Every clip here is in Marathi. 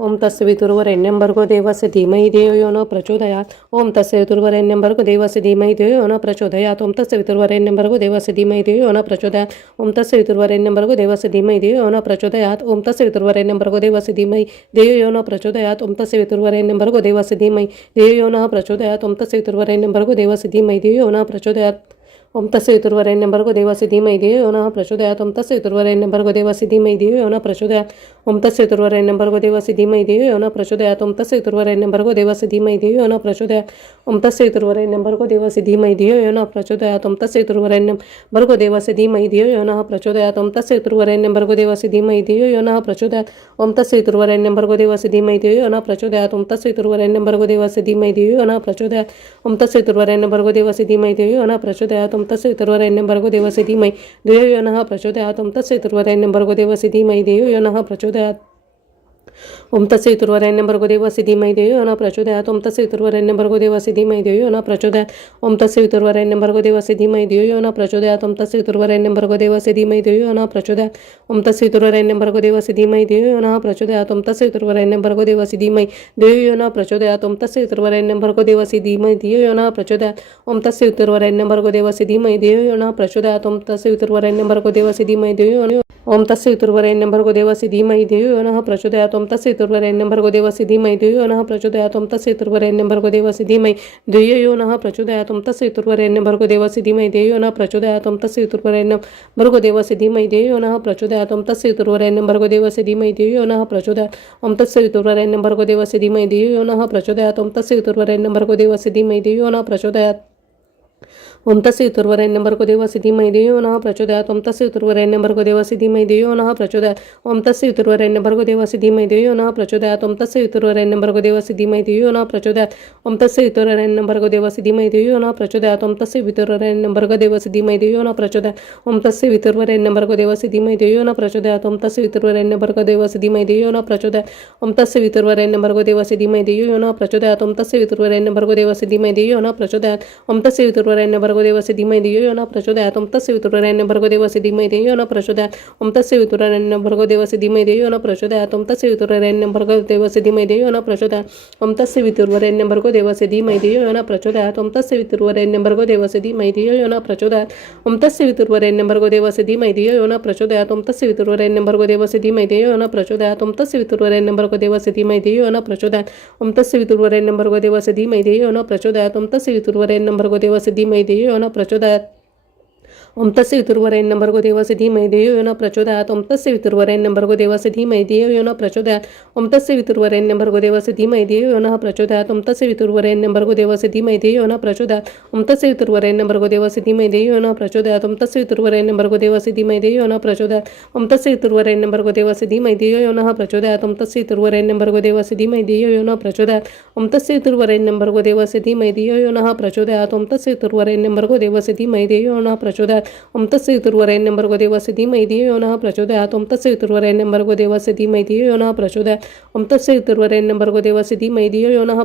ओम तस्य वितुर्वरेण्यं भर्गो देवस्य धीमहि धियो यो न प्रचोदयात् ओम तस्य वितुर्वरेण्यं भर्गो देवस्य धीमहि धियो यो न प्रचोदयात् ओम तस्य वितुर्वरेण्यं भर्गो देवस्य धीमहि धियो यो न प्रचोदयात् ओम तस्य वितुर्वरेण्यं भर्गो देवस्य धीमहि धियो यो न प्रचोदयात् ओम तस्य वितुर्वरेण्यं भर्गो देवस्य धीमहि धियो यो न प्रचोदयात् ओम तस्य वितुर्वरेण्यं भर्गो देवस्य धीमहि धियो यो न प्रचोदयात् ओम तस्य वितुर्वरेण्यं भर्गो देवस्य धीमहि धियो यो न प्रचोदयात् ओम तस्य वितुर्वरेण्यं भर्गो देवस्य धीमहि धियो यो न प्रचोदयात् ओम तस्य वितुर्वरेण्यं भर्गो देवस्य धीमहि धियो यो न प्रचोदयात् ओम तस्य वितुर्वरेण्यं भर्गो देवस्य धीमहि धियो यो न प्रचोदयात् ओम तस्य वितुर्वरेण्यं भर्गो देवस्य धीमहि धियो यो न प्रचोदयात् ओम तस्य वितुर्वरेण्यं भर्गो देवस्य धीमहि धियो यो न प्रचोदयात् ओम तस्य वितुर्वरेण्यं भर्गो देवस्य धीमहि धियो यो न प्रचोदयात् ओम तस्य वितुर्वरेण्यं भर्गो देवस्य धीमहि धियो यो न प्रचोदयात् ओम तस्य वितुर्वरेण्यं भर्गो देवस्य धीमहि धियो यो न प्रचोदयात् ओम तस्य वितुर्वरेण्यं भर्गो देवस्य धीमहि धियो यो न प्रचोदयात् ओम तस्य वितुर्वरेण्यं भर्गो देवस्य धीमहि धियो यो न प्रचोदयात् ओम तस्य वितुर्वरेण्यं भर्गो देवस्य धीमहि धियो यो न प्रचोदयात् ओम तस्य वितुर्वरेण्यं भर्गो देवस्य धीमहि धियो यो न प्रचोदयात् ओम तस्य वितुर्वरेण्यं भर्गो देवस्य धीमहि धियो यो न प्रचोदयात् ओम तस्य वितुर्वरेण्यं भर्गो देवस्य धीमहि धियो यो न प्रचोदयात् ओम तस्य वितुर्वरेण्यं भर्गो देवस्य धीमहि धियो यो न प्रचोदयात् ओम तस्य वितुर्वरेण्यं भर्गो देवस्य धीमहि धियो यो न प्रचोदयात् ओम तस्य वितुर्वरेण्यं भर्गो देवस्य धीमहि धियो यो न प्रचोदयात् ओम तस्य वितुर्वरेण्यं भर्गो देवस्य धीमहि धियो यो न प्रचोदयात् ओम तस्य वितुर्वरेण्यं भर्गो देवस्य धीमहि धियो यो न प्रचोदयात् ओम तस्य वितुर्वरेण्यं भर्गो देवस्य धीमहि धियो यो न प्रचोदयात् ओम तस्य वितुर्वरेण्यं भर्गो देवस्य धीमहि धियो यो न ओम तस्य वितुर्वरेण्यं भर्गो देवस्य धीमहि धियो यो न प्रचोदयात् ओम तस्य वितुर्वरेण्यं भर्गो देवस्य धीमहि धियो यो न प्रचोदयात् ओम तस्य वितुर्वरेण्यं भर्गो देवस्य धीमहि धियो यो न प्रचोदयात् ओम तस्य वितुर्वरेण्यं भर्गो देवस्य धीमहि धियो यो न प्रचोदयात् ओम तस्य वितुर्वरेण्यं भर्गो देवस्य धीमहि धियो यो न प्रचोदयात् ओम तस्य वितुर्वरेण्यं भर्गो देवस्य धीमहि धियो यो न प्रचोदयात् ओम तस्य वितुर्वरेण्यं भर्गो देवस्य धीमहि धियो यो न प्रचोदयात् ओम तस्य वितुर्वरेण्यं भर्गो देवस्य धीमहि धियो यो न प्रचोदयात् ओम तस्य वितुर्वरेण्यं भर्गो देवस्य धीमहि धियो यो न प्रचोदयात् ओम तस्य वितुर्वरेण्यं भर्गो देवस्य धीमहि धियो यो न प्रचोदयात् ओम तस्य वितुर्वरेण्यं भर्गो देवस्य धीमहि धियो यो न प्रचोदयात् ओम तस्य वितुर्वरेण्यं भर्गो देवस्य धीमहि धियो यो न प्रचोदयात् ओम तस्य वितुर्वरेण्यं भर्गो देवस्य धीमहि धियो यो न प्रचोदयात् ओम तस्य वितुर्वरेण्यं भर्गो देवस्य धीमहि धियो यो न प्रचोदयात् ओम तस्य वितुर्वरेण्यं भर्गो देवस्य धीमहि धियो यो न प्रचोदयात् ओम तस्य वितुर्वरेण्यं भर्गो देवस्य धीमहि धियो यो न प्रचोदयात् ओम तस्य वितुर्वरेण्यं भर्गो देवस्य धीमहि धियो यो न प्रचोदयात् ओम तस्य वितुर्वरेण्यं भर्गो देवस्य धीमहि धियो यो न प्रचोदयात् ओम तस्य वितुर्वरेण्यं भर्गो देवस्य धीमहि धियो यो न प्रचोदयात् ओम तस्य वितुर्वरेण्यं भर्गो देवस्य धीमहि धियो यो न प्रचोदयात् ओम तस्य वितुर्वरेण्यं भर्गो देवस्य धीमहि धियो यो न प्रचोदयात् ओम तस्य वितुर्वरेण्यं भर्गो देवस्य धीमहि धियो यो न प्रचोदयात् ओम तस्य वितुर्वरेण्यं भर्गो देवस्य धीमहि धियो यो न प्रचोदयात् ओम तस्य वितुर्वरेण्यं भर्गो देवस्य धीमहि धियो यो न प्रचोदयात् ओम तस्य वितुर्वरेण्यं भर्गो देवस्य धीमहि धियो यो न प्रचोदयात् ओम तस्य वितुर्वरेण्यं भर्गो देवस्य धीमहि धियो यो न प्रचोदयात् ओम तस्य वितुर्वरेण्यं भर्गो देवस्य धीमहि धियो यो न प्रचोदयात् ओम तस्य वितुर्वरेण्यं भर्गो देवस्य धीमहि धियो यो न प्रचोदयात् ओम तस्य वितुर्वरेण्यं भर्गो देवस्य धीमहि धियो यो न प्रचोदयात् ओम तस्य वितुर्वरेण्यं भर्गो देवस्य धीमहि धियो यो न प्रचोदयात् ओम तस्य वितुर्वरेण्यं भर्गो देवस्य धीमहि धियो यो न प्रचोदयात् ओम तस्य वितुर्वरेण्यं भर्गो देवस्य धीमहि धियो यो न प्रचोदयात् ओम तस्य वितुर्वरेण्यं भर्गो देवस्य धीमहि धियो यो न प्रचोदयात् ओम तस्य वितुर्वरेण्यं भर्गो देवस्य धीमहि धियो यो न प्रचोदयात् ओम तस्य वितुर्वरेण्यं भर्गो देवस्य धीमहि धियो यो न प्रचोदयात् ओम तस्य वितुर्वरेण्यं भर्गो देवस्य धीमहि धियो यो न प्रचोदयात् ओम तस्य वितुर्वरेण्यं भर्गो देवस्य धीमहि धियो यो न प्रचोदयात् ओम तस्य वितुर्वरेण्यं भर्गो देवस्य धीमहि धियो यो न प्रचोदयात् ओम तस्य वितुर्वरेण्यं भर्गो देवस्य धीमहि धियो यो न प्रचोदयात् ओम तस्य वितुर्वरेण्यं भर्गो देवस्य धीमहि धियो यो न प्रचोदयात् ओम तस्य वितुर्वरेण्यं भर्गो देवस्य धीमहि धियो यो न प्रचोदयात् ओम तस्य वितुर्वरेण्यं भर्गो देवस्य धीमहि धियो यो न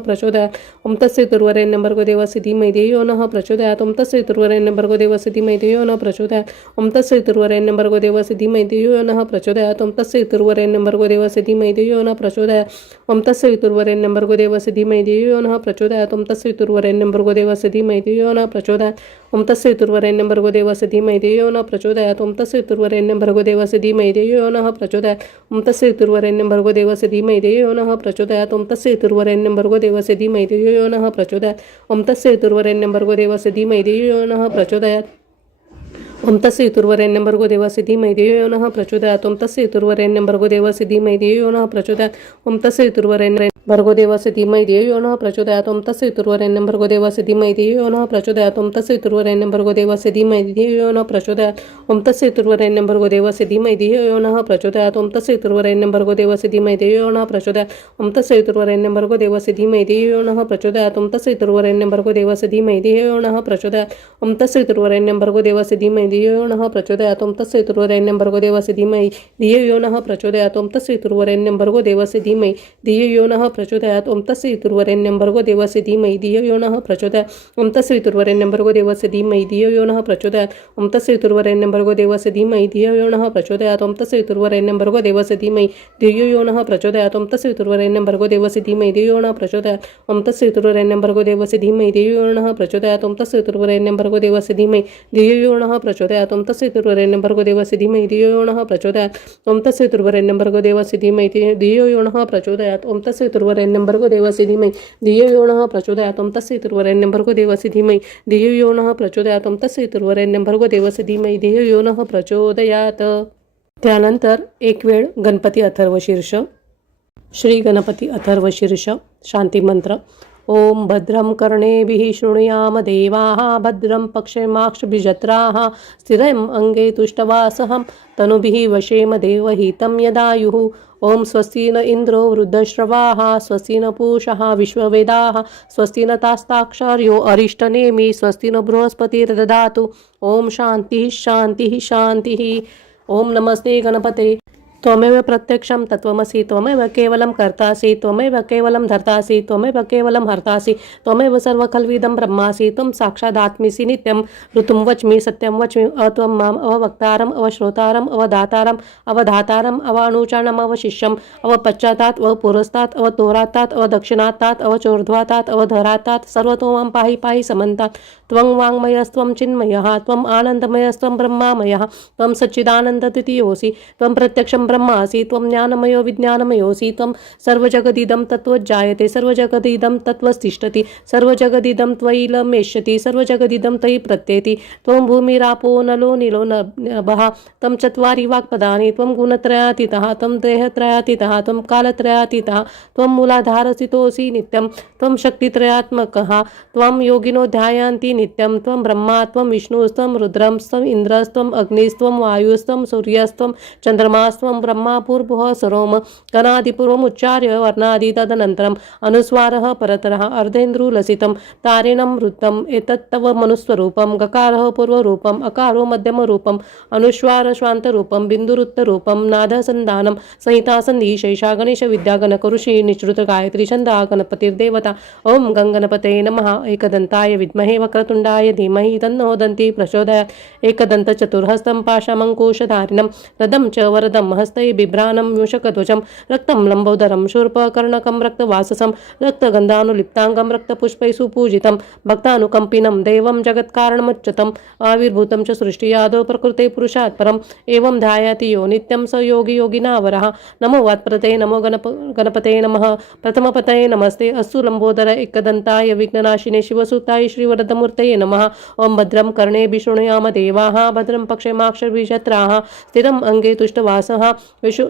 प्रचोदयात् ओम तस्य वितुर्वरेण्यं भर्गो देवस्य धीमहि धियो यो न प्रचोदयात् ओम तस्य वितुर्वरेण्यं भर्गो देवस्य धीमहि धियो यो न प्रचोदयात् ओम तस्य वितुर्वरेण्यं भर्गो देवस्य धीमहि धियो यो न प्रचोदयात् ओम तस्य वितुर्वरेण्यं भर्गो देवस्य धीमहि धियो यो न प्रचोदयात् ओम तस्य वितुर्वरेण्यं भर्गो देवस्य धीमहि धियो यो न प्रचोदयात् ओम तस्य वितुर्वरेण्यं भर्गो देवस्य धीमहि धियो यो न प्रचोदयात् ओम तस्य वितुर्वरेण्यं भर्गो देवस्य धीमहि धियो यो न प्रचोदयात् ओम तस्य वितुर्वरेण्यं भर्गो देवस्य धीमहि धियो यो न प्रचोदयात् ओम तस्य वितुर्वरेण्यं भर्गो देवस्य धीमहि धियो यो न प्रचोदयात् ओम तस्य वितुर्वरेण्यं भर्गो देवस्य धीमहि धियो यो न प्रचोदयात् ओम तस्य वितुर्वरेण्यं भर्गो देवस्य धीमहि धियो यो न प्रचोदयात् ओम तस्य वितुर्वरेण्यं भर्गो देवस्य धीमहि धियो यो न प्रचोदयात् ओम तस्य वितुर्वरेण्यं भर्गो देवस्य धीमहि धियो यो न प्रचोदयात् ओम तस्य वितुर्वरेण्यं भर्गो देवस्य धीमहि धियो यो न प्रचोदयात् ओम तस्य वितुर्वरेण्यं भर्गो देवस्य धीमहि धियो यो न प्रचोदयात् ओम तस्य वितुर्वरेण्यं भर्गो देवस्य धीमहि धियो यो न प्रचोदयात् ओम तस्य वितुर्वरेण्यं भर्गो देवस्य धीमहि धियो यो न प्रचोदयात् ओम तस्य वितुर्वरेण्यं भर्गो देवस्य धीमहि धियो यो न प्रचोदयात् ओम तस्य वितुर्वरेण्यं भर्गो देवस्य धीमहि धियो यो न प्रचोदयात् ओम तस्य वितुर्वरेण्यं भर्गो देवस्य धीमहि धियो यो न प्रचोदयात् ओम तस्य वितुर्वरेण्यं भर्गो देवस्य धीमहि धियो यो न प्रचोदयात् ओम तस्य वितुर्वरेण्यं भर्गो देवस्य धीमहि धियो धियो यो नः प्रचोदयात् ओम तत्सवितुर्वरेण्यं भर्गो देवस्य धीमहि धियो यो नः प्रचोदयात् ओम तत्सवितुर्वरेण्यं भर्गो देवस्य धीमहि धियो यो नः प्रचोदयात् ओम तत्सवितुर्वरेण्यं भर्गो देवस्य धीमहि धियो यो नः प्रचोदयात् ओम तत्सवितुर्वरेण्यं भर्गो देवस्य धीमहि धियो यो नः प्रचोदयात् ओम तत्सवितुर्वरेण्यं भर्गो देवस्य धीमहि धियो यो नः प्रचोदयात् ओम तत्सवितुर्वरेण्यं भर्गो देवस्य धीमहि धियो यो नः प्रचोदयात् ओम तत्सवितुर्वरेण्यं भर्गो देवस्य धीमहि धियो यो नः प्रचोदयात् ओम तत्सवितुर्वरेण्यं भर्गो देवस्य धीमहि धियो यो नः प्रचोदयात् ओम तत्सवितुर्वरेण्यं भर्गो देवस्य धीमहि धियो यो नः प्रचोदयात् ओम तत्सवितुर्वरेण्यं भर्गो देवस्य धीमहि धियो यो नः प्रचोदयात् ओम तत्सवितुर्वरेण्यं भर्गो देवस्य धीमहि धियो यो नः प्रचोदयात् ओम तत्सवितुर्वरेण्यं भर्गो देवस्य धीमहि धियो यो नः प्रचोदयात् ओम तत्सवितुर्वरेण्यं भर्गो देवस्य धीमहि धियो यो नः प्रचोदयात् ओम तत्सवितुर्वरेण्यं भर्गो देवस्य धीमहि धियो यो नः प्रचोदयात्. त्यानंतर एक वेळ गणपती अथर्वशीर्ष. श्री गणपती अथर्वशीर्ष शांती मंत्र. ओम भद्रं कर्णेभिः शृणुयाम देवाः भद्रं पक्षेमाक्षभिजत्राः स्थिरम् अंगे तुष्टवासहं तनुभिः वशेम देवहितं यदायुः. ओम स्वस्ति न इंद्रो वृद्धश्रवाः स्वस्ति न पूषः विश्ववेदाः स्वस्ति न तास्ताक्षर्यो अरिष्टनेमि स्वस्ति न बृहस्पतिर्ददातु. ओम शांतिः शांतिः शांतिः. ओम नमस्ते गणपते. त्वमेव प्रत्यक्षं तत्त्वमसि त्वमेव केवलं कर्तासि त्वमेव केवलं धर्तासि त्वमेव केवलं हर्तासि त्वमेव सर्वखल्विदं ब्रह्मासि त्वं साक्षादात्मिसि नित्यं ऋतुं वच्मि सत्यं वच्मि अत्वं माम् अवक्तारम् अवश्रोतारम् अवधातारम् अवधातारम् अवाणुचानम् अवशिष्यम् अवपश्चातात् अवपुरस्तात् अवतोरातात् अवदक्षिणातात् अवचोर्ध्वातात् अवधरातात् सर्वतो मां पाहि पाहि समन्तात्. त्वं वाङ्मयस्त्वं चिन्मयः त्वम् आनन्दमयस्त्वं ब्रह्मामयः त्वं सच्चिदानन्दद्वितीयोऽसि त्वं प्रत्यक्षं ब्रह्मासि त्वं ज्ञानमयो विज्ञानमयोऽसि त्वं सर्वजगदिदं तत्त्वज्जायते सर्वजगदिदं तत्त्वस्तिष्ठति सर्वजगदिदं त्वयि लमेष्यति सर्वजगदिदं त्वयि प्रत्येति. त्वं भूमिरापो नलो नीलो नभः त्वं चत्वारि वाक्पदानि त्वं गुणत्रयातीतः त्वं देहत्रयातीतः त्वं कालत्रयातीतः त्वं मूलाधारस्थितोऽसि नित्यं त्वं शक्तित्रयात्मकः त्वं योगिनो ध्यायन्ति नित्यं त्वं ब्रह्मा त्वं विष्णुस्त्वं रुद्रस्त्वं इन्द्रस्त्वं अग्निस्त्वं वायुस्त्वं सूर्यस्त्वं चन्द्रमास्त्वं ब्रह्मा भूर्भुवः स्वरोम गणादिपूर्वमुच्चार्य वर्णादि तदनन्तरम् अनुस्वारः परतरः अर्धेन्द्रुलसितं तारिणं वृत्तम् एतत्तव मनुस्वरूपं गकारः पूर्वरूपम् अकारो मध्यमरूपम् अनुस्वार श्वान्तरूपं बिन्दुरुत्तरूपं नादसन्धानं संहिता सन्धि शैषा गणेश विद्या गणकऋषि निश्रुत गायत्री छन्दा गणपतिर्देवता. ओम गंगणपते नमः. एकदन्ताय विद्महे वक्रतुण्डाय धीमहि तन्नो दन्ति प्रचोदयात्. एकदन्त चतुर्हस्तं पाशमङ्कुशधारिणं रदं च वरदं हस्तै बिभ्राणं मूषकध्वजं रक्तं लम्बोदरं शूर्पकर्णकं रक्तवाससं रक्तगन्धानुलिप्ताङ्गं रक्तपुष्पैः सुपूजितं भक्तानुकम्पिनं देवं जगत्कारणमुच्यतम् आविर्भूतं च सृष्टियादौ प्रकृते पुरुषात् परम् एवं ध्यायति यो नित्यं स योगी योगिनावरः. नमो वात्प्रते नमो गणपते नमः. प्रथमपतये नमस्ते अस्तु लम्बोदर एकदन्ताय विघ्ननाशिने शिवसुताय श्रीवरदमूर्तये नमः. ओम भद्रं कर्णेभिः शृणुयाम देवाः भद्रं पक्षेमाक्षभिजत्राः स्थिरम् अंगे तुष्टवासः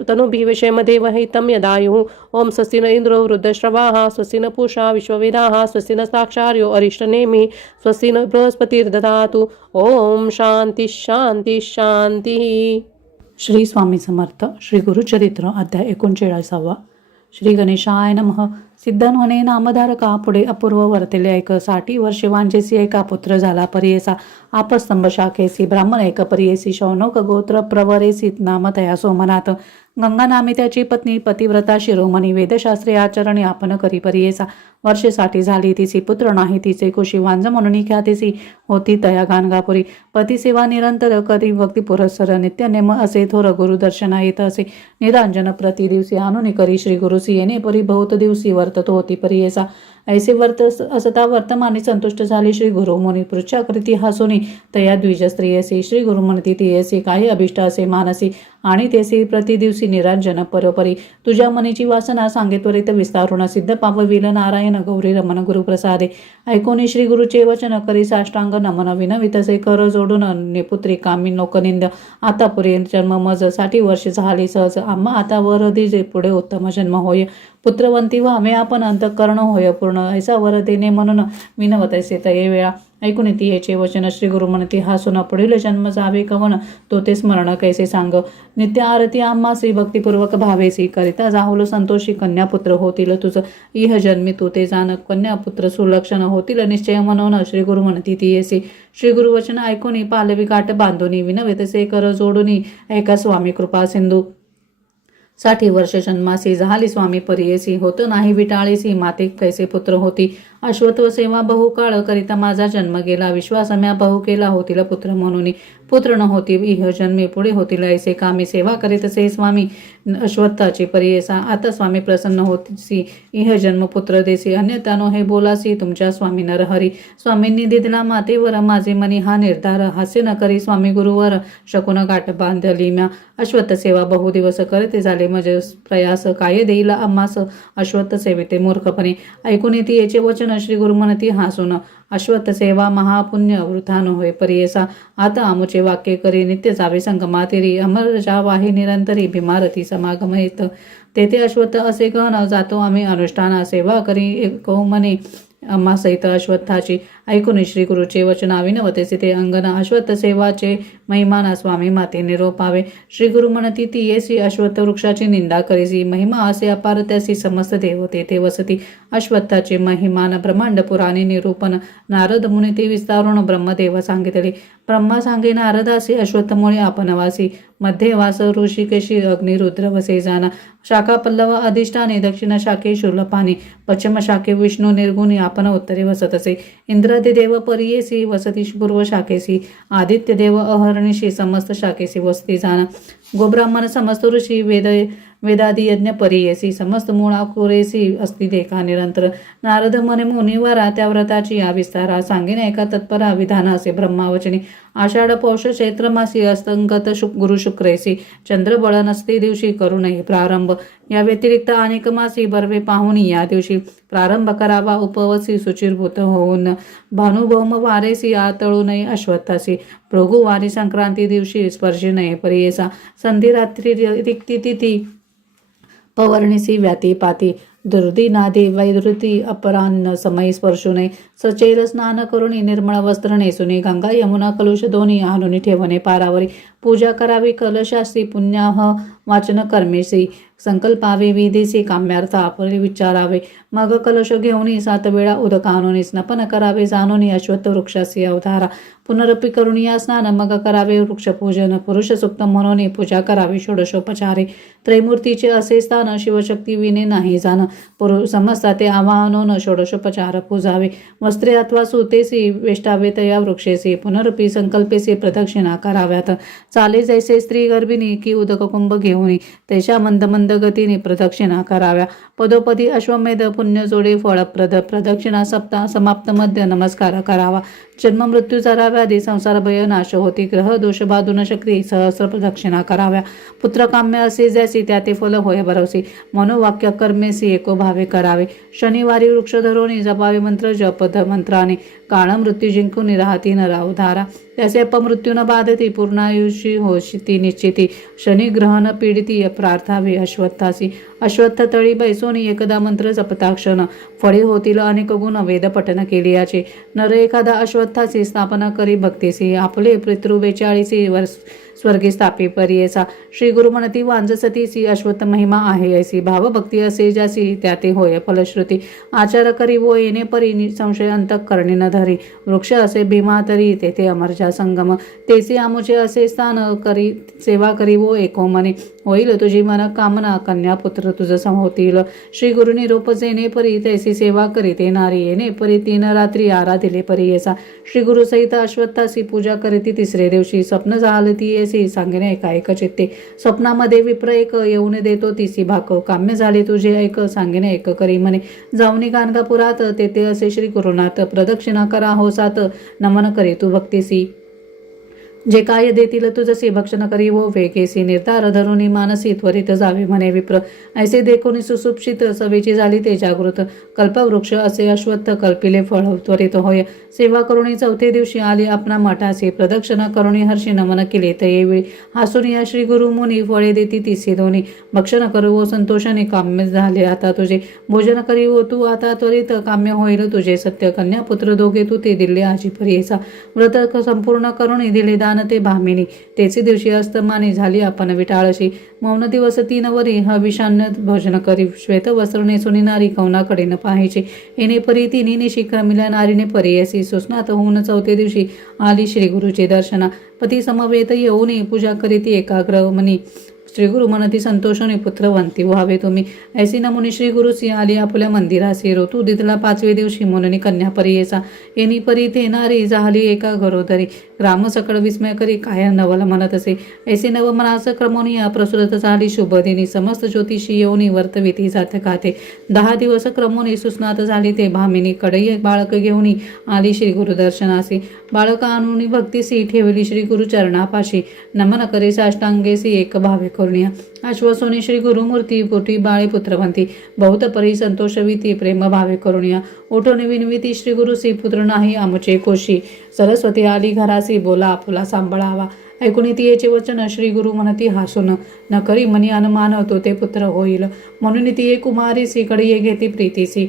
तनुभिः वशेम देवहितं यदायुः. ओम स्वस्ति न इंद्रो वृद्धश्रवाः स्वस्ति न पूषा विश्ववेदाः स्वस्ति न साक्षार्यो अरिष्टनेमि स्वस्ति न बृहस्पतिर्ददातु. ओम शांती शांती शांती. श्री स्वामी समर्थ. श्री गुरुचरित्र अध्याय 39. श्री गणेशाय नमः. सिद्धान्वने नामधारका पुढे अपूर्व वर्तले ऐक 60 वर्षे वांजेसी एका पुत्र झाला परियेसा आपस्तंभ शाखेसी ब्राह्मण एक परियेसी शौनक गोत्र प्रवरेसी नाम तया सोमनाथ. गंगा नामी त्याची पत्नी पतिव्रता शिरोमणी वेदशास्त्रे आचरणे आपण करी परियेसा वर्षे 60 झाली. तिची पुत्र नाही तिचे कुशी वांज म्हणून ख्यातीसी होती तया गाणगापुरी. पतिसेवा निरंतर कधी भक्ती पुरस्सर नित्यनेम असे थोर गुरुदर्शना येत असे. निरांजन प्रति दिवसी आणून करी श्री गुरुसी येणे परी बहुत दिवसी वर्ततो होती परियेसा. ऐसे वर्त असता वर्तमानी संतुष्ट झाली श्री गुरु मुनी पृच्छाकृती हसुनी तया द्विज स्त्रियसी. श्री गुरु म्हणती तियसी काही अभिष्ट असे मानसी आणि तेसी प्रति दिवसी निरांजन परोपरी. तुझ्या मनीची वासना सांगे त्वरित विस्तारुण सिद्ध पावविल नारायण गौरी रमण गुरुप्रसादे. ऐकोनी श्री गुरुचे वचन करी साष्टांग नमन विनवितसे कर जोडून निपुत्री कामी लोकनिंद. आता पुरे जन्म मज 60 वर्षे झाली सहज आम्हा आता वर दिजे पुढे उत्तम जन्म होय. पुत्रवंती व्हावे आपण अंतःकरण होय पूर्ण ऐसा वर देणे म्हणून विनवतैसे तये वेळा. ऐकून येते याचे वचन. श्री गुरु म्हणती, हा सुना पुढील जन्म जावे कवन, तो ते स्मरण कैसे सांग. नित्य आरती आम्हासी भक्तिपूर्वक भावेसी, करिता जाहुलो संतोषी. कन्यापुत्र होतील तुझ इह जन्मी, तू ते जाण. कन्यापुत्र सुलक्षण होतील निश्चय म्हणून. श्री गुरु म्हणती ती येसी. श्री गुरु वचन ऐकूनी पालवी काठ बांधुनी, विनवे तसे कर जोडुनी. ऐका स्वामी कृपा सिंधू. 60 वर्ष जन्मासी, झाली स्वामी परियेसी. होत नाही विटाळेसी, माते कैसे पुत्र होती. अश्वत्व सेवा बहुकाळ, करिता माझा जन्म गेला. विश्वास म्या बहु केला, होतील पुत्र म्हणून. पुत्र न होती इह जन्मी, पुढे होतील ऐसे कामी. सेवा करीत से स्वामी अश्वत्थाची परियेसा. आता स्वामी प्रसन्न होतीसी, इह जन्म पुत्र देसी. अन्यथा नो हे बोलासी, तुमच्या स्वामी नरहरी. स्वामींनी दिला मातेवर, माझे मनी हा निर्धार. हास्य न करी स्वामी गुरुवर, शकून गाठ बांधली म्या. अश्वत्थ सेवा बहु दिवस करते, झाले मज प्रयास. काय देईल आम्हास अश्वत्थ सेविते मूर्खपणे. ऐकून येते याचे वचन. श्री गुरु म्हणती, हासून अश्वत्थ सेवा महापुण्य वृथा न होय परियेसा. आता आमुचे वाक्य करी, नित्य जावे संगमातिरी. अमर जा वाही निरंतरी, भीमारथी समागम येत. तेथे अश्वत्थ असे गहन, जातो आम्ही अनुष्ठाना. सेवा करी एको मने, अम्मा सहित अश्वत्थाची. ऐकून श्री गुरुचे वचन. विनवतेचे ते अंगना, अश्वत्थ सेवाचे महिमाना. स्वामी माते निरोपावे. श्री गुरु म्हणती ती येसी, अश्वत्थ वृक्षाची निंदा करीसी. महिमा असे अपार त्यासी, समस्त देव तेथे वसती. अश्वत्थाचे महिमान ब्रह्मांड पुराणे निरूपण. नारद मुनी ते विस्तारून ब्रह्मदेव सांगितले. ब्रह्मा सांगे नारदासी, अश्वत्थमुळे आपण वासी. मध्ये वास ऋषिकेशी, अग्निरुद्र वसे जाना. शाखा पल्लव अधिष्ठाने, दक्षिण शाखे शूलपाणी. पश्चिम शाखे विष्णू निर्गुणी, आपण उत्तरे वसत असे. इंद्रादी देव परियेसी, वसती पूर्व शाखेसी. आदित्य देव अहर्निशी, समस्त शाखेसी वसती जाना. गोब्राह्मण समस्त ऋषी, वेदादी यज्ञ परियेसी. समस्त मुळा कुरेसी, असती देखा निरंतर. नारद मने मुनिवरा, त्या व्रताची या विस्तारा. सांगेन एका तत्परा, विधान असे ब्रह्मावचनी. आषाढ पौष चैत्र मासी, अस्तंगत गुरु शुक्रेसी. चंद्रबळ नसते दिवशी, करू नये प्रारंभ. या व्यतिरिक्त अनेक मासी, बर्वे पाहुणी या दिवशी. प्रारंभ करावा उपवसी, सुचिरभूत होऊन. भानुभौम वारेसी, आतळू नये अश्वत्थासी. भृगुवारी संक्रांती दिवशी, स्पर्शी नये परियेसा. संधी रात्री रिक्ती तिथी, पवर्णिसी व्याती पाती. दुर्दिनादी वैदृती, अपरान्न समयी स्पर्शू नये. सचैल स्नान करुणी, निर्मळ वस्त्र नेसुनी. गंगा यमुना कलुष दोन्ही, आणून ठेवणे पारावरी. पूजा करावी कलशासी, पुण्याह वाचन कर्मेसी. संकल्पावे विधीसी, काम्यार्थ आपले विचारावे. मग कलश घेऊनी, 7 वेळा उदक आणूनी. स्नपन करावे जाणूनी, अश्वत्थ वृक्षासी अवतारा. पुनरपी करुणी या स्नान, मग करावे वृक्षपूजन. पुरुष सुक्त म्हणून पूजा करावी षोडशोपचारे. त्रैमूर्तीचे असे स्थान, शिवशक्ती विने नाही जाण. समजता ते आवाहनोन, षोडशोपचार पूजावे. वस्त्रे अथवा सुतेसी, वेष्टावे तया वृक्षेसी. पुनरपी संकल्पेसी, प्रदक्षिणा कराव्यात. चाले जैसे स्त्री गर्भिणी, की उदक कुंभ घेऊनी. तैशा मंद मंद गतीने प्रदक्षिणा कराव्या. पदोपदी अश्वमेध, पुण्य जोडे फळप्रद. प्रदक्षिणा सप्ताह समाप्त मध्ये, नमस्कार करावा. जन्म मृत्यू जरा व्याधी, संसार भय नाश होती. ग्रह दोष बाधून शक्ती, सहस्र प्रदक्षिणा कराव्या. पुत्र काम्य असे जैसी, त्या ते फल होय भरवसी. मनोवाक्य कर्मेसी, एको भावे करावे. शनिवारी वृक्ष धरोणी, जपावे मंत्र जपद मंत्राने. काळ मृत्यू जिंकून राहती नरावधारा. त्याचे अपमृत्यू न बाधती, पूर्णायुषी होशिती निश्चिती. शनी ग्रहण पीडिती, प्रार्थावे अश्वत्थासी. अश्वत्थ तळी बैसोनी, एकदा मंत्र जपताक्षण. फळे होतील अनेक गुण, वेद पठन केलियाचे. नर एखादा अश्वत्थासी, स्थापना करी भक्तीसी. आपले पितृ 42 स्वर्गी स्थापी परियेसा. श्री गुरु म्हणती वांजसतीसी, अश्वत्थ महिमा आहे ऐसी. भावभक्ती असे ज्यासी, त्या ते होय फलश्रुती. आचार करी वो येणे परी, संशय अंतःकरणी न धरी. वृक्ष असे भीमा तरी, तेथे अमरजा संगम. तेचे आमुचे असे स्थान, करी सेवा करी वो एको मने. होईल तुझी मन कामना, कन्या पुत्र तुझ होतील. श्री गुरु निरोप जेणे परी, तैसी सेवा करी ते नारी. येणे परी 3 रात्री, आराधिले परियेसा. श्री गुरु सहित अश्वत्थासी, पूजा करीती 3रे दिवशी. स्वप्न झालती येसी, सांगणे एका एक चित्ते. स्वप्नामध्ये विप्र एक, येऊन देतो तिसी भाक. काम्य झाले तुझे ऐक, सांगणे एक करी म्हणे. जाऊनी गाणगापुरात, तेथे असे श्री गुरुनाथ. प्रदक्षिणा करा हो 7, नमन करी तू भक्तीसी. जे काय देतील तुझसे भक्षण करी वो वेकेसी निर्धार धरुनी मानसी त्वरित जावे म्हणे विप्र. ऐसे देखून सुसुप्षित सवेची झाली ते जागृत. कल्पवृक्ष असे अश्वत्थ कल्पिले फळ त्वरित होय. सेवा करुणी चौथे दिवशी आली आपणा मठासी. प्रदक्षिणा करुणी हर्षी नमन केले तयेवेळी. हसून या श्री गुरु मुनी फळे देती तिसी दोन्ही. भक्षण करू वो संतोषाने काम्य झाले आता तुझे. भोजन करी वो तू आता त्वरित काम्य होईल तुझे. सत्य कन्या पुत्र दोघे तू ते दिले आजी परियेचा. व्रत संपूर्ण करुणी दिले दान ते भामिनी. तेचे दिवशी अस्तमानी झाली आपण विटाळशी. मौन दिवस 3 वरी हविषान्न भोजन करी. श्वेत वस्त्र नेसुनी नारी कौनाकडे न पाहायची. येणे परी तिन्ही निशी क्रमिल्या नारीने परियसी. सुस्नात होऊन चौथे दिवशी आली श्री गुरुचे दर्शना. पती समवेत येऊनी पूजा करीती एकाग्र मनी. श्री गुरु म्हणती संतोषाने पुत्रवंती व्हावे तुम्ही. ऐसी नमुनी श्री गुरुसी आली आपल्या मंदिरासी. ऋतू दितला 5वे दिवशी म्हणून कन्या परियेचा. येणी परी ते नारी झाली एका घरोदरी. ग्राम सकळ विस्मय करी काय नवल म्हणत असे. ऐसे नव मनास क्रमोनिया प्रसुरत झाली शुभदिनी. समस्त ज्योतिषी येऊनी वर्तविती जात गाते. 10 दिवस क्रमोनी सुस्नात झाली ते भामिनी. कडई बाळक घेऊनी आली श्री गुरु दर्शनासी. बाळक आणून भक्तीसी ठेवली श्री गुरु चरणापाशी. नमन करी साष्टांगेसी एक भावे करुणिया. आश्वासोनी श्री गुरुमूर्ती पोटी बाळे पुत्रवंती. बहुत परी संतोषविती प्रेम भावे करुणिया. उठून विनविती श्री गुरुसी पुत्र नाही आमचे कोशी. सरस्वती आली घरासी बोला आपुला सांभाळावा. ऐकून तियेचे वचन श्री गुरु म्हणती हसून. न करी मनी अनुमान तो ते पुत्र होईल. म्हणून तिये कुमारीसी कडे घेती प्रीतीसी.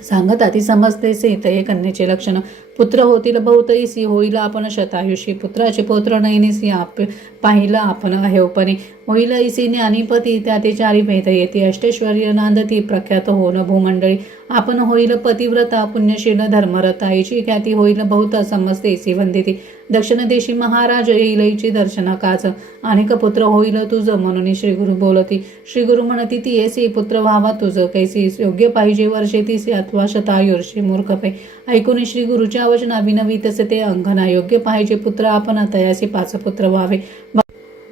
सांगता ती समजतेसे तये कन्येचे लक्षण. पुत्र होतील बहुतैसी होईल आपण शतायुषी. पुत्राचे पौत्र नयनीसी पाहिलं आपण अहेवपणे. होईल ऐसी ज्ञानीपती त्या ते 4 भेद येते. अष्टेश्वर्य नांदती प्रख्यात होऊन भूमंडळी. आपण होईल पतिव्रता पुण्यशील धर्मरता. आईची ख्याती होईल बहुत समजतेसी वंदिती. दक्षिण देशी महाराज येईलची दर्शना काच. अनेक पुत्र होईल तुझ म्हणून श्री गुरु बोलती. श्री गुरु म्हणती ती येसी पुत्र व्हावा तुझ कैसी. योग्य पाहिजे वर्षे तिसे अथवा शतायुर्षी मूर्खपै. ऐकून श्री गुरुच्या वचना विनवी तसे ते अंगना. योग्य पाहिजे पुत्र आपण तयासी 5 पुत्र व्हावे.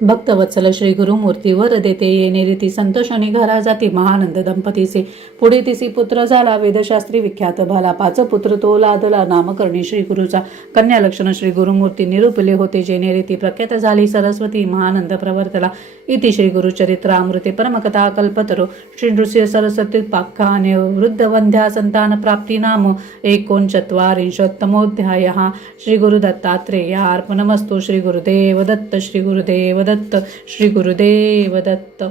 भक्तवत्सल श्री गुरुमूर्ती वर देते येणे रीती. संतोषाने घरा जाती महानंद दंपतीचे. पुढे तिसी पुत्र झाला वेदशास्त्री विख्यात भाला. 5 पुत्र तो लादला नामकरणी श्री गुरुचा. कन्या लक्षण श्री गुरुमूर्ती निरूपले होते जेणे रीती. प्रख्यात झाली सरस्वती महानंद प्रवर्तला. इति श्री गुरुचरित्रामृते परमकथा कल्पतरो श्री नृसिंह सरस्वती पाख्याने वृद्ध वंध्या संतान प्राप्ती नाम 49तमोऽध्यायः. श्री गुरुदत्तात्रेयार्पणमस्तु. श्री गुरुदेव दत्त. श्री गुरुदेव दत्त. श्री गुरुदेव दत्त.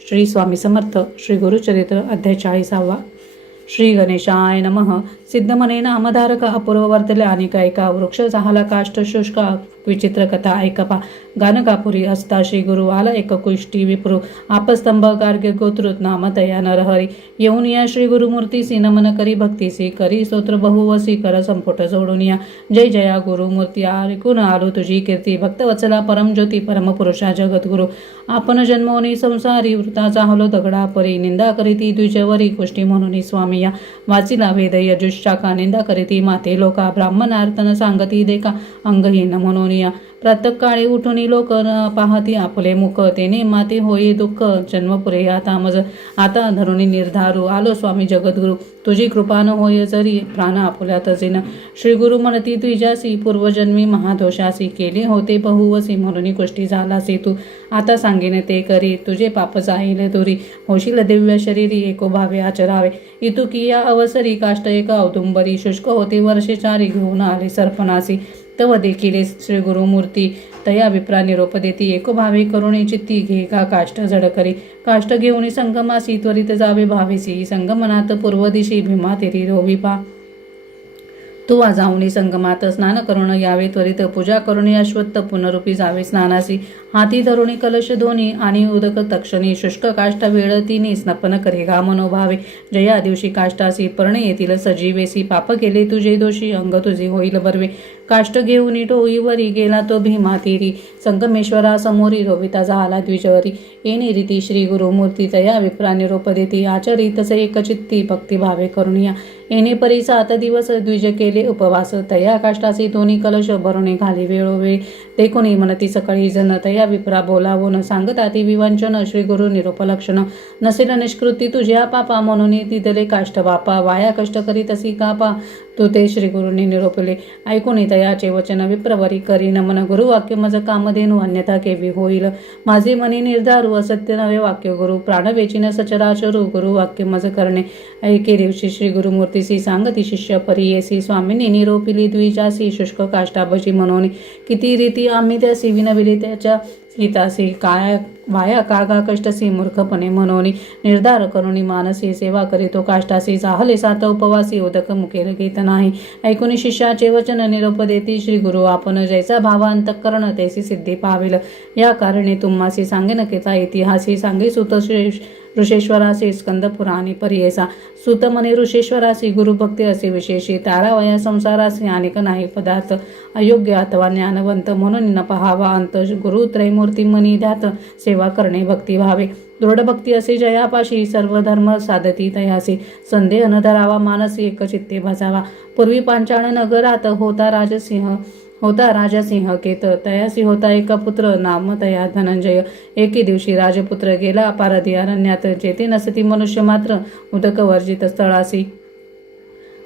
श्री स्वामी समर्थ. श्री गुरुचरित्र अध्याय 40. श्री गणेशाय नमः. सिद्धमने नामधारक अपूर्व वर्तले अनेक ऐका. वृक्ष झाला काष्ट शुष्क विचित्र कथा ऐकपा. गानकापुरी असता श्री गुरु आला एक कुष्टी विप्रू. आपस्तंभ गार्ग्य गोत्रुत नाम तया नरहरी. येऊन या श्री गुरुमूर्तीसी नमन करी भक्तीसी. करी स्तोत्र बहुवसी कर संपुट जोडून या. जय जया गुरुमूर्ती ऐकून आलो तुझी कीर्ती. भक्तवत्सला परमज्योती परमपुरुषा जगद्गुरु. आपण जन्मोनी संसारी वृताचा हलो दगडा परी. निंदा करीती द्विजवरी गोष्टी म्हणून स्वामी या. वाचिला वेद यजुशाखा. निंदा करीती माते लोका. ब्राह्मणार्थन सांगती देखा अंगहीन म्हणून या. प्रातःकाळी उठून लोक पाहती आपले मुख. तेने माते होई दुःख जन्मपुरे आता मज. आता धरुणी निर्धारू आलो स्वामी जगद्गुरु. तुझी कृपा न होय जरी प्राण आपुल्यात जिन. श्री गुरु म्हणती तुझ्यासी पूर्वजन्मी महादोषासी. केले होते बहुवसी म्हणून गोष्टी झालासी तू. आता सांगेन ते करी. तुझे पाप जाईल दुरी. होशील दिव्य शरीरी एको भावे आचरावे. इतुकिया अवसरी काष्ट एक औदुंबरी. शुष्क होते वर्षे 4 घेऊन आले सर्पणासी. तव देखील श्री गुरुमूर्ती तया विप्रा निरोप देती. एको भावे करुणे चित्ती घे का काष्ट जड करी. काष्ट घेऊन संगमासी त्वरित जावे भावेसी. संगमनात पूर्व दिशी भीमा तेरी रोविपा. तू जाऊनी संगमात स्नान करून यावे त्वरित. पूजा करून अश्वत्थ पुनरुपी जावे स्नानासी. हाती धरुणी कलश धोनी आणि उदक तक्षणी. शुष्क काष्ट वेळ तिने स्नपन करे गा मनोभावे. जया दिवशी काष्टासी पर्ण येतील सजीवेसी. पाप केले तुझे दोषी अंग तुझे होईल बर्वे. काष्ट घेऊन टोईवरी गेला तो भीमा तीरी. संगमेश्वरा समोरी रोविता झाला द्विजवरी. येणे रीती श्री गुरुमूर्ती तया विप्रा निरोप देती. आचरितसे एकचित्ती भक्तिभावे करुणिया. येणे परी 7 दिवस द्विज केले उपवास. तया काष्टासी दोन्ही कलश भरणे घाली वेळोवेळी. ते कोणी म्हणती सकाळी जन तया विप्रा बोलावून. सांगता ती विवंचन श्री गुरु निरोप लक्षण. नसेल निष्कृती तुझ्या पापा म्हणून तिथले काष्ट बापा. वाया कष्ट करी तसी कापा तू ते श्रीगुरूंनी निरोपले. ऐकून तयाचे वचन विप्रवरी करी नमन. गुरुवाक्य मज कामधेनु अन्यथा केवी होईल. माझे मनी निर्धारू असत्य नवे वाक्य गुरु. प्राण वेचिन सचराचरू गुरुवाक्य मज करणे. ऐके दिवशी श्री गुरुमूर्तीसी सांगती शिष्य परियेसी. स्वामींनी निरोपिली द्विजासी शुष्क काष्टा भजी म्हणून. किती रीती आम्ही त्यासी विनविली त्याच्या हितासी. काय वाया कागा कष्टसी मूर्खपणे म्हणून. निर्धार करुणी मानसी सेवा करीतो काष्टासी. चाहले सात उपवासी उदक मुखेल घेत नाही. ऐकून शिष्याचे वचन निरोप देती श्री गुरु. आपण जैसा भाव अंतःकरण तैसी सिद्धी पावेल. या कारणे तुम्हासी सांगेन केचा इतिहासी. सांगे सुत ऋषेश्वरासी स्कंद पुराणी परियेसा. सुत मने ऋषेश्वरासी गुरुभक्ती असे विशेषी. तारावया संसारासी अनेक नाही पदार्थ. अयोग्य अथवा ज्ञानवंत म्हणून न पहावा अंत. गुरु त्रैमूर्ती मनी ध्यात सेवा करणे भक्ती व्हावे. दृढ भक्ती असे जयापाशी सर्व धर्म साधती तयासी. संदेह न धरावा मानसी एकचित्ते भसावा. पूर्वी पांचाळ नगरात होता राजसिंह केत. तयासी होता एक पुत्र नाम तया धनंजय. एके दिवशी राजपुत्र गेला पारधी अरण्यात. जेथे नसती मनुष्य मात्र उदक वर्जित स्थळासी.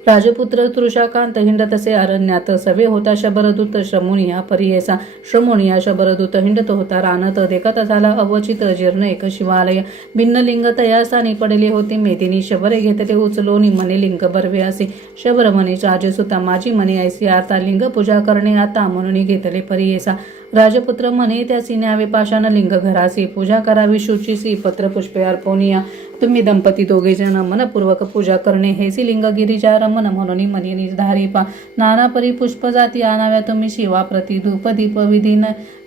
राजपुत्र तृषाकांत हिंडतसे अरण्यात. सवे होता शबरदूत श्रमोनिया परियेसा. श्रमोनिया शबरदूत हिंडत होता रानत. देखत झाला अवचित जीर्ण एक शिवालय. भिन्न लिंग तयासानी पडले होते मेदिनी. शबरे घेतले उचलोनी मने लिंग बरवे असे. शबर म्हणे राजसुता माझी मने ऐसी आता. लिंग पूजा करणे आता म्हणून घेतले परियेसा. राजपुत्र म्हणे त्यासी न्यावे पाषाण लिंग घरासी. पूजा करावी शुचीसी पत्र पुष्पे अर्पवनिया. तुम्ही दंपती दोघे जण मनपूर्वक पूजा करणे. हेसी लिंग गिरिजा रमण म्हणून मनी निर्धारी पा. नाना परी पुष्प जाती आणाव्या तुम्ही शिवा प्रती. धूप दीप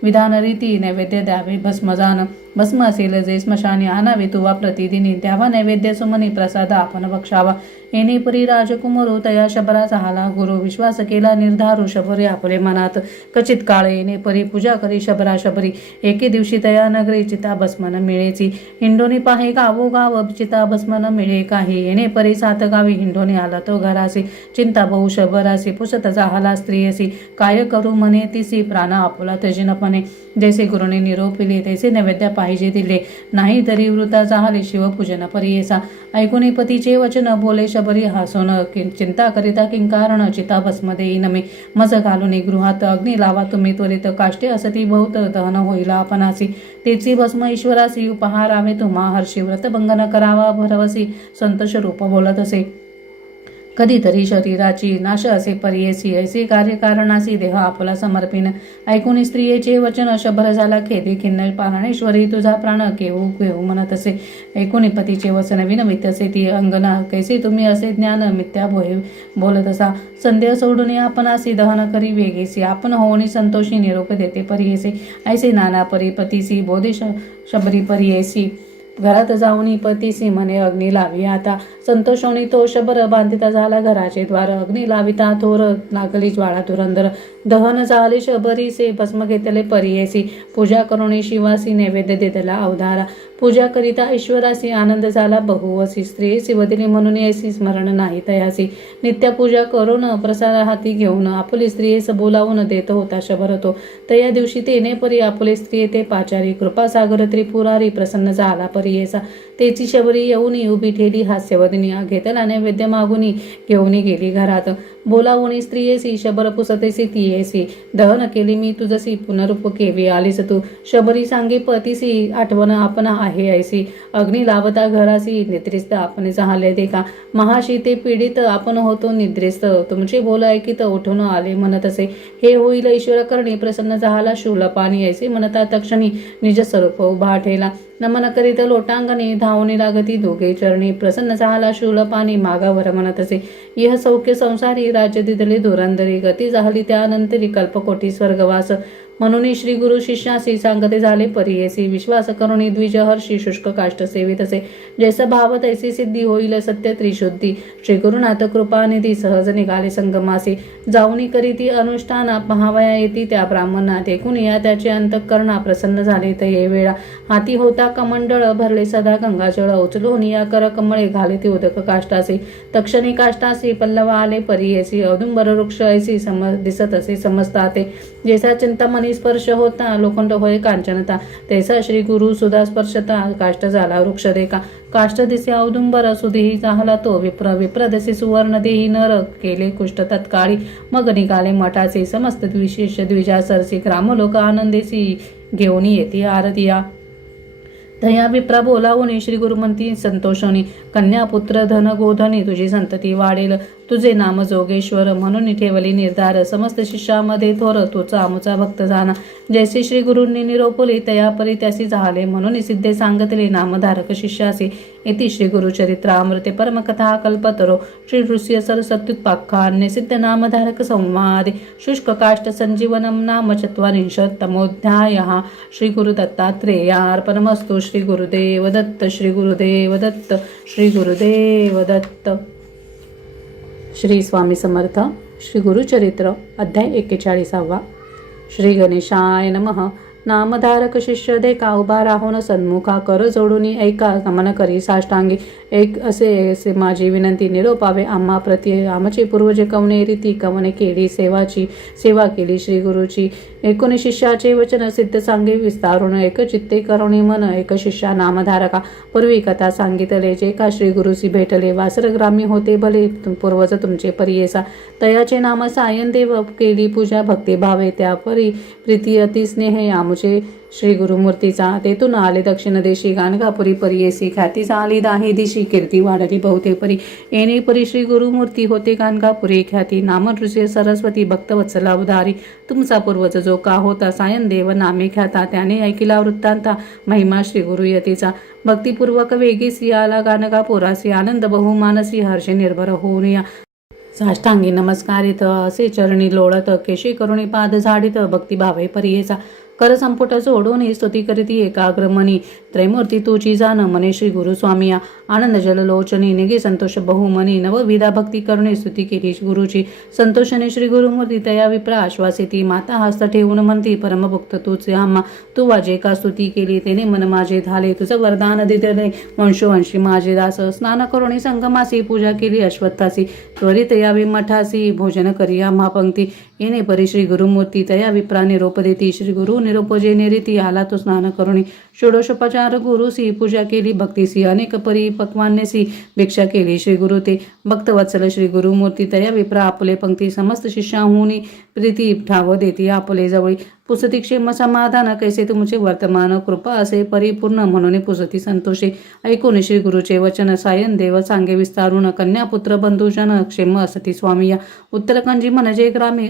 विधान रीती नैवेद्य द्यावे भस्मजान. भस्म असेल जे स्मशानी आणावे तुवा प्रतिदिनी. द्यावा नैवेद्य सुमनी प्रसाद आपण बक्षावा. येणे परी राजकुमारो तया शबरा झाला गुरु. विश्वास केला निर्धारू शबरे आपले मनात. कचित काळ येणे परी पूजा करी शबरा शबरी. एके दिवशी तया नगरी चिता भस्मन मिळेची. हिंडोनी पाहे गावोगाव चिता भस्मन मिळे काही. येणे परी सात गावी हिंडोनी आला तो घरासी. चिंता बहु शबरासी पुसत झाला स्त्रियसी. काय करू म्हणे तिसी प्राण आपुला तजिनपणे. जैसे गुरुने निरोपिले तैसे नैवेद्य पाहिजे दिले. नाही तरी वृता झाले शिवपूजन परियेसा. ऐकून पतीचे वचन बोले शबरी हसून. चिंता करिता किंकारण चिता भस्म देईन मी. मज घालून गृहात अग्नी लावा तुम्ही त्वरित. काष्टे असती बहुत दहन होईल आपणासी. तेची भस्म ईश्वरासी उपहारावे तुम्हा हर्षी. व्रत भंगन करावा भरवसी संतोष रूप बोलत असे. कधीतरी शरीराची नाश असे परियेसी. ऐसे कार्यकारणासी देह आपला समर्पिन. ऐकून स्त्रियेचे वचन शबर झाला खेदी खिन्न. प्राणेश्वरी तुझा प्राण केहू केहू म्हणत असे. ऐकून पतीचे वचन विनवित असे ती अंगना. कैसे तुम्ही असे ज्ञान मिथ्या बोलत असा. संदेह सोडून आपणासी दहन करी वेगेसी. आपण होऊनी संतोषी निरोप देते परियेसी. ऐसे नाना परिपतीसी बोधे शबरी परियेसी. घरात जाऊन पतीसी म्हणे अग्नी लावी आता. संतोषोनी तो शबर बांधिता झाला घराचे द्वार. अग्नी लाविता थोर लागली ज्वाळा धुरंधर. दहन झाले शबरीसे भस्म घेतले परियेसी. पूजा करुणी शिवासी नैवेद्य देतला अवधारा. पूजा करिता ईश्वरासी आनंद झाला बहुवसी. स्त्रियेसी वदिली म्हणून ऐसी स्मरण नाही तयासी. नित्य पूजा करून प्रसाद हाती घेऊन आपली स्त्रियेस बोलावून देत होता शबर तो. तया दिवशी तेने परी आपले स्त्रिये ते पाचारी. कृपासागर त्रिपुरारी प्रसन्न झाला परियेसा. तेची शबरी येऊनी उभी ठेली हास्यवदनी. घेतला नैवेद्य मागुनी घेऊनी गेली घरात. बोलावून स्त्रियेसी शबर पुसतेसी तियेसी. दहन केली मी तुझसी पुनरूप केवी आलीस तू. शबरी सांगे पतीसी आठवण आपण आहे ऐसी. अग्नी लावता घरासी निद्रिस्त आपण झाले ते का. महाशी ते पीडित आपण होतो निद्रिस्त. तुमचे बोल ऐकित उठून आले म्हणत असे. हे होईल ईश्वर करणी प्रसन्न झाला शूलपाणी. ऐसे म्हणता तक्षणी निज स्वरूप उभा ठेला. नमन करीत लोटांगणी धावणी लागती दोघे चरणी. प्रसन्न झाला शूलपाणी मागावर म्हणत असे. यह सौख्य संसारी राज्य दिदले धुरंधरी. गती झाली त्यानंतरी कल्पकोटी स्वर्गवास. म्हणून श्री गुरु शिष्यासी सांगते झाले परियेसी. विश्वास करुणी द्विजहर्षी शुष्क काष्ट सेवित असे. जैस भाव तैसी सिद्धी होईल सत्य त्रिशुद्धी. श्री गुरुनाथ कृपानिधी सहज निघाले संगमासी. जाऊनी करीती अनुष्ठान पहावया येती त्या ब्राह्मणा. देखून या त्याचे अंतःकरणा प्रसन्न झाले तये वेळा. हाती होता कमंडळ भरले सदा गंगाजळ. उचलून या कर कमळे घाले ती उदक काष्टासी. तक्षणी काष्टासी पल्लव आले परियेसी. औदुंबर वृक्ष ऐसी दिसत असे समजता ते. जैसा चिंतामणी स्पर्श होता लोखंड होय कांचनता, तैसा श्री गुरु सुधा स्पर्शता काष्ट झाला वृक्ष देखा. काष्ट दिसे औदुंबर सुधीही चाहला तो, विप्र दिसे सुवर्ण देही नर केले कुष्ट तत्काळी. मग निघाले मठाचे समस्त विशेष द्विजा सरसी, ग्रामलोक आनंदेसी घेऊन येते आरतिया. दया विप्रा बोलावून श्री गुरुमंती संतोषणी, कन्या पुत्र धन गोधनी तुझी संतती वाढेल. तुझे नाम जोगेश्वर म्हणून ठेवली निर्धार, समस्त शिष्यामध्ये थोर तोचा आमचा भक्त जाना. जैसे श्री गुरूंनी निरोपले तयापरी त्यासी झाले, म्हणून सिद्धे सांगतले नामधारक शिष्यासी. इति श्री गुरुचरित्रामृते परमकथा कल्पतरो श्री नृसिंह सरस्वत्युत्पाख्याने सिद्ध नामधारक संवादे शुष्क काष्ट संजीवनम नाम चत्वारिंशत्तमोऽध्यायः. श्री गुरुदत्तात्रेयार्पणमस्तु. श्री गुरुदेव दत्त. श्री गुरुदेव दत्त. श्री गुरुदेव दत्त. श्री स्वामी समर्थ. श्री गुरुचरित्र अध्याय 41. श्री गणेशाय नमः. नामधारक शिष्य देखा उभा राहून सन्मुखा, कर जोडून ऐका नमन करी साष्टांगी. एक असे माझी विनंती निरोपावे आम्हा प्रति. आमचे पूर्वजे कवने रीती कवने केली सेवा केली श्री गुरुची. एकूण शिष्याचे वचन सिद्ध सांगे विस्तारून, एक चित्ते करुणी मन एक शिष्या नामधारका. पूर्वी कथा सांगितले जे का श्री गुरुसी भेटले, वासरग्रामी होते भले पूर्वज तुमचे परियेसा. तयाचे नाम सायन देव केली पूजा भक्ती भावे, त्या परी प्रीती अति स्नेह आमुचे श्री गुरुमूर्तीचा. तेथून आले दक्षिण देशी गाणगापुरी परियेसी, ख्याती झाली दाही दिशी कीर्ती वाढली बहुते परी. येणे परी श्री गुरुमूर्ती होते गाणगापुरी ख्याती. नाम नृसिंह सरस्वती भक्तवत्सला उदारी. तुमचा पूर्वज जो का होता सायन देव नामे ख्याता, त्याने ऐकिला वृत्तांता महिमा श्री गुरुयतीचा. भक्तिपूर्वक वेगीसी आला गाणगापुरासी, आनंद बहुमानसी हर्षे निर्भर होऊन या. साष्टांगी नमस्कारित असे चरणी लोळत, केशी करुणी पाद झाडित भक्तिभावे परियेचा. कर संपुट जोडून स्तुती करीती एकाग्रमणी, त्रैमूर्ती तुझी जाण मने श्री गुरुस्वामिया. आनंद जललोचनी निगे संतोष बहुमनी, नवविधा भक्ती करुणी स्तुती केली गुरुची. संतोषने श्री गुरुमूर्ती तया विप्रा आश्वासिती, माता हस्त ठेवून म्हणती परमभक्त तूच आम्हा. तू वाजे का स्तुती केली तेने मन माझे झाले, तुझं वरदान दिले वंशोवंशी माझे दास. स्नान करुणी संगमासी पूजा केली अश्वत्थासी, त्वरित यावी मठासी भोजन करी आम्हा पंक्ती. येणे परी श्री गुरुमूर्ती तया विप्रा निरोप देती, श्री गुरु निरोपजे निरीती आला तो स्नान करुणी. षोडशोपचार गुरुसी पूजा केली भक्तीसी, अनेक परी पक्वान्यसी भिक्षा केली श्री गुरु ते. भक्तवत्सल श्री गुरुमूर्ती तया विप्रा आपले पंक्ती, समस्त शिष्याहुनी प्रीती ठाव देती आपले जवळी. पुसती क्षेम समाधान कैसे तुमचे वर्तमान, कृपा असे परिपूर्ण म्हणून पुसती संतोषे. ऐकून श्री गुरुचे वचन सायन देव सांगे विस्तारून, कन्यापुत्र बंधुजन क्षेम असती स्वामिया. उत्तरकंजी म्हणजे ग्रामी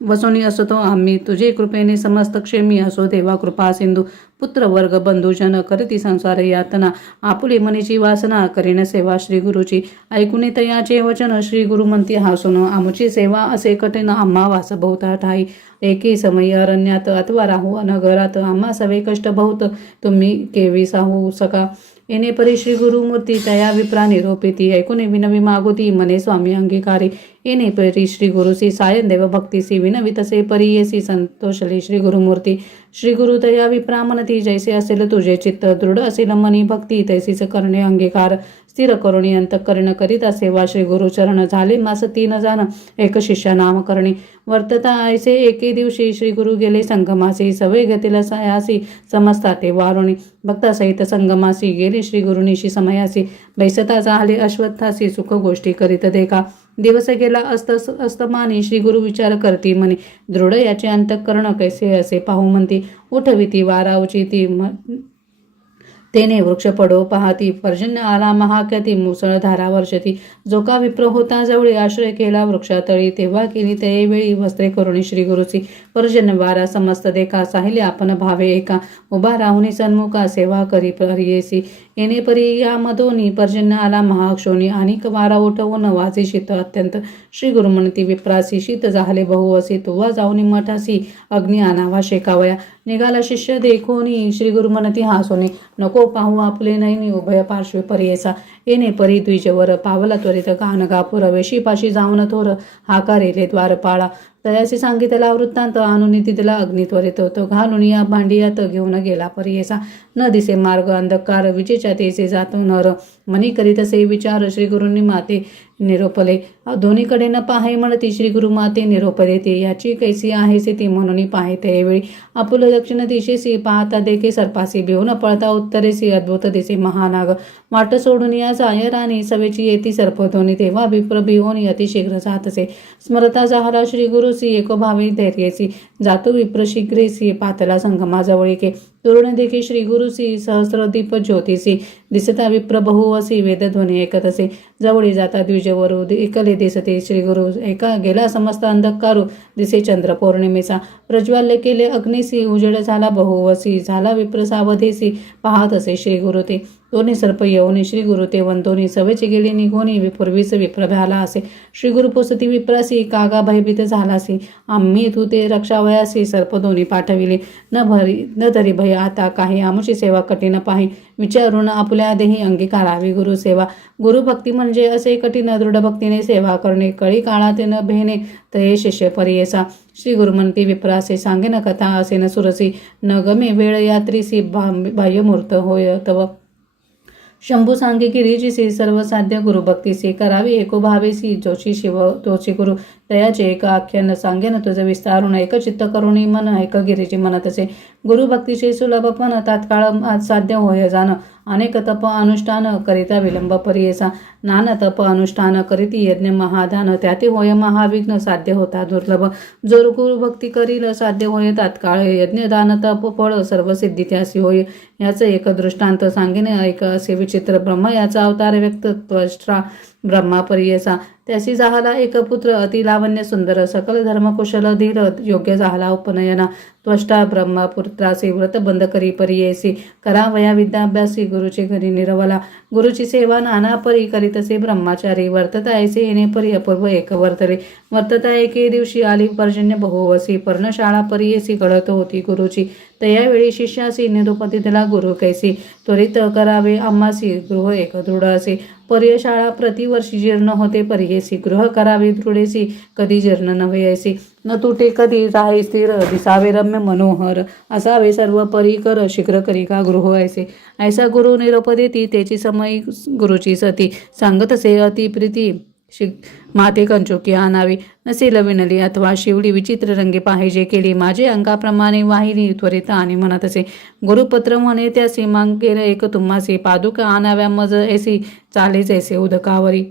वसोनी असतो आम्ही, तुझे कृपेने समस्त क्षेमी असो देवा कृपा सिंधू. पुत्र वर्ग बंधुजन करती संसार यातना, आपुले मनीची वासना करीन सेवा श्री गुरुची. ऐकुनी तयाचे वचन श्री गुरु म्हणती हासून, आमची सेवा असे कठीण आम्हा वास बहुता ठाई. एकी समय अरण्यात अथवा राहू अनगरात, आम्हा सवे कष्ट बहुत तुम्ही केवी साहू सका. येणे परी श्री गुरुमूर्ती तया विप्रा निरोपिती, ऐकुने विनवी मागुती मने स्वामी अंगीकारी. येणे परी श्री गुरुसी सायन देव भक्तीसी, विनवी तसे परियेसी संतोषले श्री गुरुमूर्ती. श्री गुरु तया विप्रा म्हणती, जैसे असेल तुझे चित्त दृढ असेल मनी भक्ती, तैसीच करणे अंगीकार. स्थिर करुणी अंतःकरण करीता सेवा श्री गुरुचरण, झाले मास 3 जाण एक शिष्य नाम करणे. वर्तता ऐसे एके दिवशी श्री गुरु गेले संगमासी, सवय गतीला सायासी समजता ते वारुणी. भक्तासहित संगमासी गेले श्री गुरुनिशी समयासी, बैसता झाले अश्वत्थासी सुख गोष्टी करीत देखा. दिवस गेला अस्तमानी, श्री गुरु विचार करती म्हणे, दृढ याचे अंतःकरण कैसे असे पाहू म्हणती. उठविती वारावची ती तेने वृक्ष पडो पाहती, पर्जन्य आला महाख्याती मुसळधारा वर्षती. जो का विप्र होता जवळी, आश्रय केला वृक्षातळी, तेव्हा केली ते वेळी वस्त्रे करुणी श्री गुरुची. पर्जन्य वारा समस्त देखा, साहिले आपण भावे एका, उभा राहुनी सन्मुखा सेवा करी परियेसी. येणे परी या मधोनी पर्जन्य आला महाक्षोणी, अनेक वारा उठवून वाचे शीत अत्यंत. श्री गुरु म्हणती विप्रासी, शीत झाले बहुअसी, तुवा जाऊनी मठासी अग्नी आणावा शेकावया. निघाला शिष्य देखोनी श्री गुरु म्हणती हासोनी, नको पाहू आपले नैनी उभय पार्श्वे परियेसा. येणे परी द्विजवर पावला त्वरित गाणगापुर, वेशीपाशी जाऊन थोर हाकारेले द्वारपाळा. तयाशी सांगितला वृत्तांत आणून तिथला अग्नी त्वरित तो घालून या भांडियात घेऊन गेला परियेसा न दिसे मार्ग अंधकार विजेच्या तेचे जातो नर मनी करीत असे विचार श्री गुरूंनी माते निरोपले दोन्हीकडे न पाहे म्हणती श्री गुरु माते निरोप देते याची कैसी आहेसे ती म्हणून पाहे त्यावेळी आपुल दक्षिण दिशेसी पाहता देखे सर्पासी भिवून पळता उत्तरेसी अद्भुत दिसे महानाग वाट सोडून या जाय राणी सवेची येती सर्पधोनी तेव्हा विप्र भिवून अतिशीघ्र जातसे स्मरता जाहला श्री गुरुसी एको भावी धैर्यसी जातो विप्र शीघ्रेसी पातला संगमाजवळीके तरुण देखी श्री गुरुसी सहस्रदीप ज्योतिषी दिसता विप्र बहुवसी वेदध्वनी ऐकत असे जवळी जाता द्विजवरू एकले दिसते श्री गुरु एका गेला समस्त अंधकारू दिसे चंद्र पौर्णिमेचा प्रज्वाल्य केले अग्निसी उजेड झाला बहुवसी झाला विप्र सावधेसी पाहत असे श्री गुरु ते दोन्ही सर्प येऊनी श्री गुरु ते वंतोनी सवेची गेली निघोनी पूर्वीच विप्र भ्याला असे श्री गुरु पोसती विप्रासी कागा भयभीत झालासी आम्ही तू ते रक्षावयासी सर्प दोन्ही पाठविले न तरी भय आता काही आमची सेवा कठीण पाही विचारून आपल्या देही अंगीकारावी गुरुसेवा गुरुभक्ती म्हणजे असे कठीण दृढ भक्तीने सेवा करणे कळी काळात न भेने तये शिष्य परियेसा श्री गुरु म्हणती विप्रासे सांगेन कथा असे न सुरसी न गमे वेळ यात्रीसी बाह्यमूर्त होय तव शंभू सांगे गिरीजीसी सर्वसाध्य गुरुभक्तीसी करावी एको भावेसी जोशी शिव तोची गुरु तयाचे एक आख्यान सांगेन तुझं विस्तारून एक चित्त करुणी मन ऐक गिरीजी म्हणत असे गुरुभक्तीचे सुलभपण तात्काळ साध्य होय जाण अनेक तप अनुष्ठान करिता विलंब परियेसा नाना तप अनुष्ठान करीती यज्ञ महादान त्याते होय महाविघ्न साध्य होता दुर्लभ जो गुरुभक्ती करील साध्य होय तात्काळ यज्ञ दान तप फळ सर्व सिद्धी त्यासी होय याचं एक दृष्टांत सांगेन ऐक असे विचित्र ब्रह्म याचा अवतार व्यक्त त्वष्ट्रा ब्रह्मा परियेसा त्याशी जाहला एक पुत्र अति लावण्य सुंदर सकल धर्मकुशल धीर योग्य जाहला उपनयना त्वष्टा ब्रह्मपुत्रासी व्रत बंद करी परियेसी करावया विद्याभ्यासी गुरुची घरी निरवला गुरुची सेवा नाना परी करीतसे ब्रह्मचारी वर्तता ऐसे येणे परी अपूर्व एक वर्तले वर्तता एके दिवशी आली पर्जन्य बहुवसी पर्णशाळा परियेसी कळत होती गुरुची तयावेळी शिष्यासी निरुपती तिला गुरु कैसी त्वरित करावे आम्हासी गृह एक दृढ असे पर्यशाळा प्रतिवर्षी जीर्ण होते परियेसी गृह करावे दृढेसी कधी जीर्ण नव्हे ऐसी न तुटे कधी राहे स्थिर दिसावे रम्य मनोहर असावे सर्व परिकर शीघ्र करी का गृह ऐसे ऐसा गुरु निरोप देती त्याची समय गुरुची सती सांगत असे अति प्रीती माते कंचुकी आणावी नसेल विणली अथवा शिवली विचित्र रंगी पाहिजे केली माझे अंगाप्रमाणे वाहिनी त्वरित आणि म्हणत असे गुरुपत्र म्हणे त्या सीमांकेर एक तुम्हासी पादुका आणाव्या मज ऐसी चालेच ऐसे उदकावरी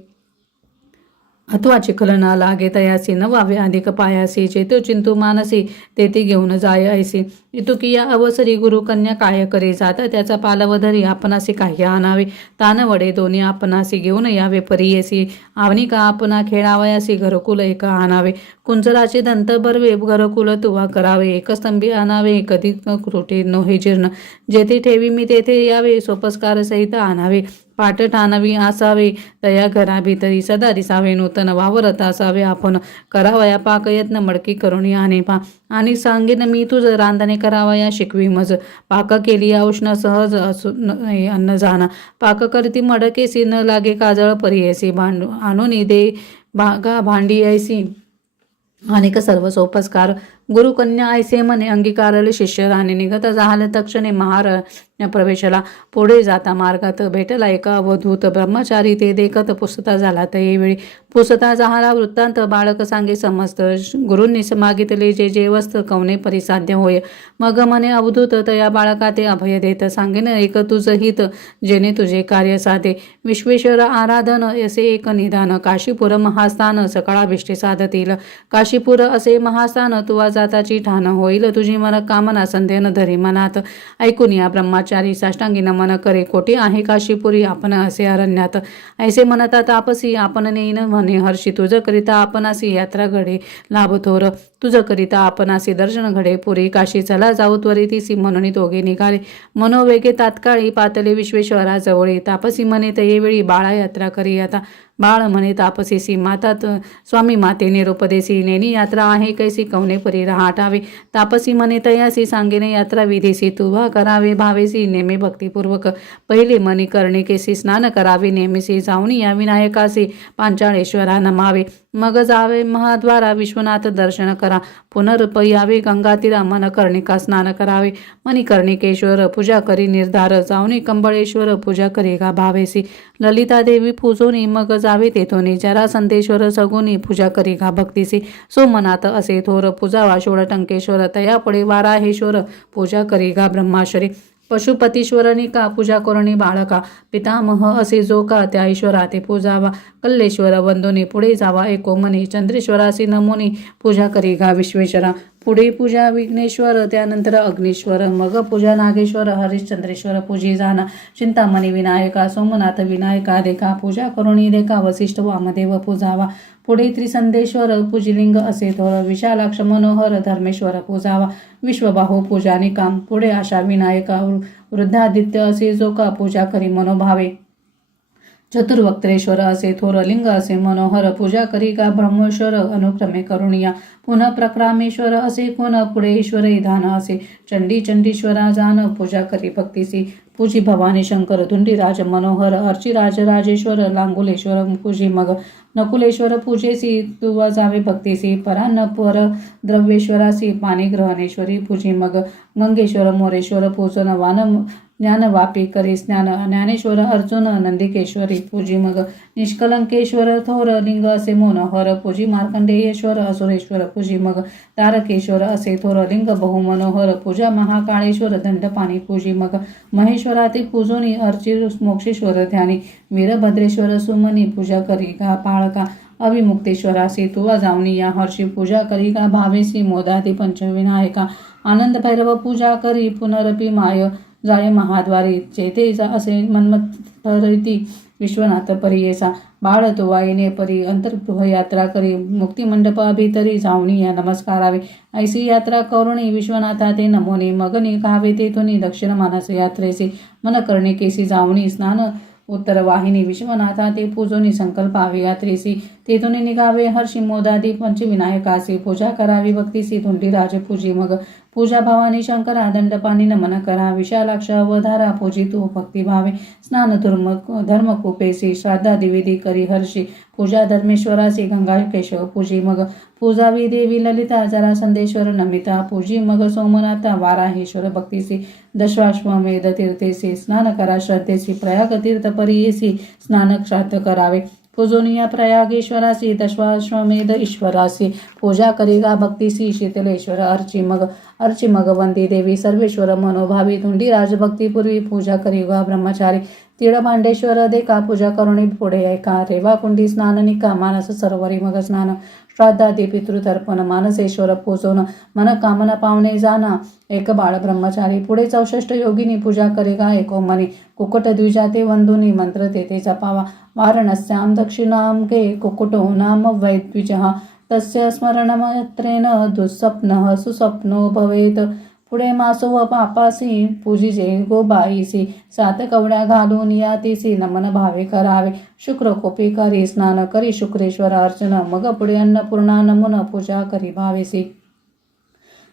अथवा चिखल न लागे तयासी न वावे अधिक पायासी चेतो चिंतू मानसी तेथे घेऊन जाय ऐसी इतुकिया अवसरी गुरु कन्या काय करे जात त्याचा पालवधरी आपणासी काही आणावे तान वडे दोन्ही आपणासी घेऊन यावे परियेसी आवनी का आपणा खेळावयासी घरकुल एक आणावे कुंजराचे दंत बरवे घरकुल तुवा करावे एकस्तंभी आणावे कधी त्रुटी नोहे जीर्ण जेथे ठेवी मी तेथे यावे सोपस्कार सहित आणावे पाटट आणावी असावे तया घरा भीतरी सदा दिसावे नूतन वावरत असावे आपण करावया पाक यत्न मडकी करून आणे पा आणि सांगेन मी तुझं रांधणे करावया शिकवी मज पाक केली औष्ण सहज असू अन्न जाणा पाक करती मडकेसी न लागे काजळ परियेसी भांडू आणून दे भागा भांडी ऐसी अनेक सर्व सोपस्कार गुरुकन्या ऐसे म्हणे अंगीकारले शिष्य राणे निघत जाहले तक्षणे महारण्य प्रवेशला पुढे जाता मार्गात भेटला एका अवधूत ब्रह्मचारी ते देखत पुसता झाला त्यावेळी पुसता जाहला वृत्तांत बाळक सांगे समस्त गुरूंनी मागितले जे वस्त कवने परिसाध्य होय मग म्हणे अवधूत तया बाळका ते अभय देत सांगेन एक तुझ हित जेणे तुझे कार्य साधे विश्वेश्वर आराधन असे एक निदान काशीपुर महास्थान सकळाभिष्टे साधतील काशीपुर असे महास्थान तुवा जाताची ठाण होईल तुझी मन कामना संध्यान धरी मनात ऐकून या ब्रह्मचारी साष्टांगी नमन करे कोटी आहे काशीपुरी आपण असे अरण्यात ऐसे म्हणता तापसी आपण नेईन म्हणे हर्षी तुझ करिता आपणासी यात्रा घडे लाभ थोर तुझ करिता आपणासी दर्शन घडे पुरी काशी चला जाऊ त्वरितीसी म्हणून दोघे निघाले मनोवेगे तात्काळी पातले विश्वेश्वराजवळी तापसी म्हणे तयेवेळी बाळा यात्रा करी आता बाळ म्हणे तापसीसी मातात स्वामी माते निरुपदेसी नेनी यात्रा आहे कैसी कवने परी रहाटावे तापसी म्हणे तयासी सांगेने यात्रा विधीसी तुवा करावे भावेसी नेहमी भक्तिपूर्वक पहिले मनी करणे केसी स्नान करावे नेहमीसी जाऊनी या विनायकासी पांचाळेश्वरा नमावे मग जावे महाद्वारा विश्वनाथ दर्शन करा पुनर्पयावे गंगातीरा मन कर्णिका स्नान करावे मणिकर्णिकेश्वर पूजा करी निर्धार जाऊनी कंबळेश्वर पूजा करी गा भावेसी ललिता देवी पूजोनी मग जावे तेथोनी जरा संदेश्वर सगुनी पूजा करी गा भक्तीसी सोमनाथ असे थोर पूजावा षोडटंकेश्वर तया पडे वाराहेश्वर पूजा करी गा ब्रह्माश्वरी पशुपतीश्वरनी का पूजा करुणी बाळका पितामह असे जो का त्या ईश्वरा ते पूजावा कल्लेश्वर वंदोनी पुढे जावा एकोमनी चंद्रेश्वरासी नमोनी पूजा करी गा विश्वेश्वरा पुढे पूजा विघ्नेश्वर त्यानंतर अग्नीश्वर मग पूजा नागेश्वर हरिश्चंद्रेश्वर पूजी जाना चिंतामणी विनायका सोमनाथ विनायका देखा पूजा करुणी देखा वसिष्ठ वामदेव पूजावा पुढे त्रिसंदेश्वर पूजिलिंग असे थोर विशालाक्ष मनोहर धर्मेश्वर पूजावा विश्वबाहू पूजा निकाम पुढे आशा विनायका वृद्धादित्य असे जो का पूजा करी मनोभावे चतुर्वक्त्रेश्वर असे थोर लिंग असे मनोहर पूजा करी का ब्रह्मेश्वर अनुक्रमे करुणिया पुन्हा प्रक्रामेश्वर असे कोण पुढे ईश्वर धान असे चंडीश्वरा जान पूजा करी भक्तीसी पूजी भवानी शंकर धुंडीराज मनोहर अर्चिराज राजेश्वर लांगुलेश्वर पूजी मग नकुलेश्वर पूजेसी तुवा जावे भक्तीसी परान्नपर द्रव्येश्वरासी पाणीग्रहणेश्वरी पूजी मग गंगेश्वर मोरेश्वर पूजन वान ज्ञानवापी करी स्नान ज्ञानेश्वर अर्जुन नंदिकेश्वरी पूजी मग निष्कलंकेश्वर थोर लिंग असे मनोहर पूजी मार्कंडेयेश्वर असुरेश्वर पूजी मग तारकेश्वर असे थोर लिंग बहुमनोहर पूजा महाकाळेश्वर दंडपाणी पूजी मग महेश्वराती पूजोनी अर्ची मोक्षेश्वर ध्यानी वीरभद्रेश्वर सुमनी पूजा करी का पाळका अविमुक्तेश्वरासी तुवा जावनी या हर्षी पूजा करी का भावेसी मोदाती पंचविनायका आनंद भैरव पूजा करी पुनरपी माय जाय महाद्वारी चेते असे मन्मथरिती विश्वनाथ परियेसा बाळ तुवा येणे परी अंतर्गृह यात्रा करी मुक्तिमंडप अभितरी जावणी या नमस्कारावे ऐसी यात्रा करुणी विश्वनाथा ते नमोनी मगनी कावे तेथुनी दक्षिण मानस यात्रेसी मन करणे केसी जावणी स्नान उत्तर वाहिनी विश्वनाथा ते पूजोनी संकल्पावे यात्रेसी तेथुनी निघावे हर्षी मोदादी पंचविनायकासी पूजा करावी भक्तीसी धुंडीराज पूजी मग पूजा भवानी शंकरा दंडपाणी नमन करा विशालाक्ष अवधारा पूजी तू भक्तिभावे स्नान धर्मकूपेसी श्राद्धा दिविधी करी हर्षी पूजा धर्मेश्वरासी गंगाकेशव पूजी मग पूजावी देवी ललिता जरा संदेश्वर नमिता पूजी मग सोमनाथा वाराहेश्वर भक्तीसी दशाश्वमेध तीर्थेसी स्नान करा श्रद्धेसी प्रयाग तीर्थ परियेसी स्नान श्राद्ध करावे पूजोनिया प्रयागेश्वरासी दशाश्वमेध ईश्वरासी पूजा करिगा भक्तीसी शीतलेश्वर अर्ची मग वंदी देवी सर्वेश्वर मनोभावी धुंडी राजभक्तीपूर्वी पूजा करिगा ब्रह्मचारी तिळभांडेश्वर देखा पूजा करुणी पुढे ऐका रेवा कुंडी स्नान निका मानस सरोवरी मग स्नान श्राद्धादी पितृतर्पण मानसेश्वर पूजोन मन कामना पावणे जाना एक बाळ ब्रह्मचारी पुढे 64 योगिनी पूजा करेगा एकोमनी कुकुट द्विजाते वंदुनी मंत्र तेथे जपावा वारणस्याम दक्षिणाम के कुकुटो नाम वैद्विजः तस्य स्मरणमयत्रेण दुःस्वप्नः सुस्वप्नो भवेत पुढे मासो व पापासी पूजिजे गोबाईसी 7 कवड्या घालून यातीसी नमन भावे करावे शुक्र कोपी करी स्नान करी शुक्रेश्वर अर्चन मग पुढे अन्नपूर्णा नमन पूजा करी भावेसी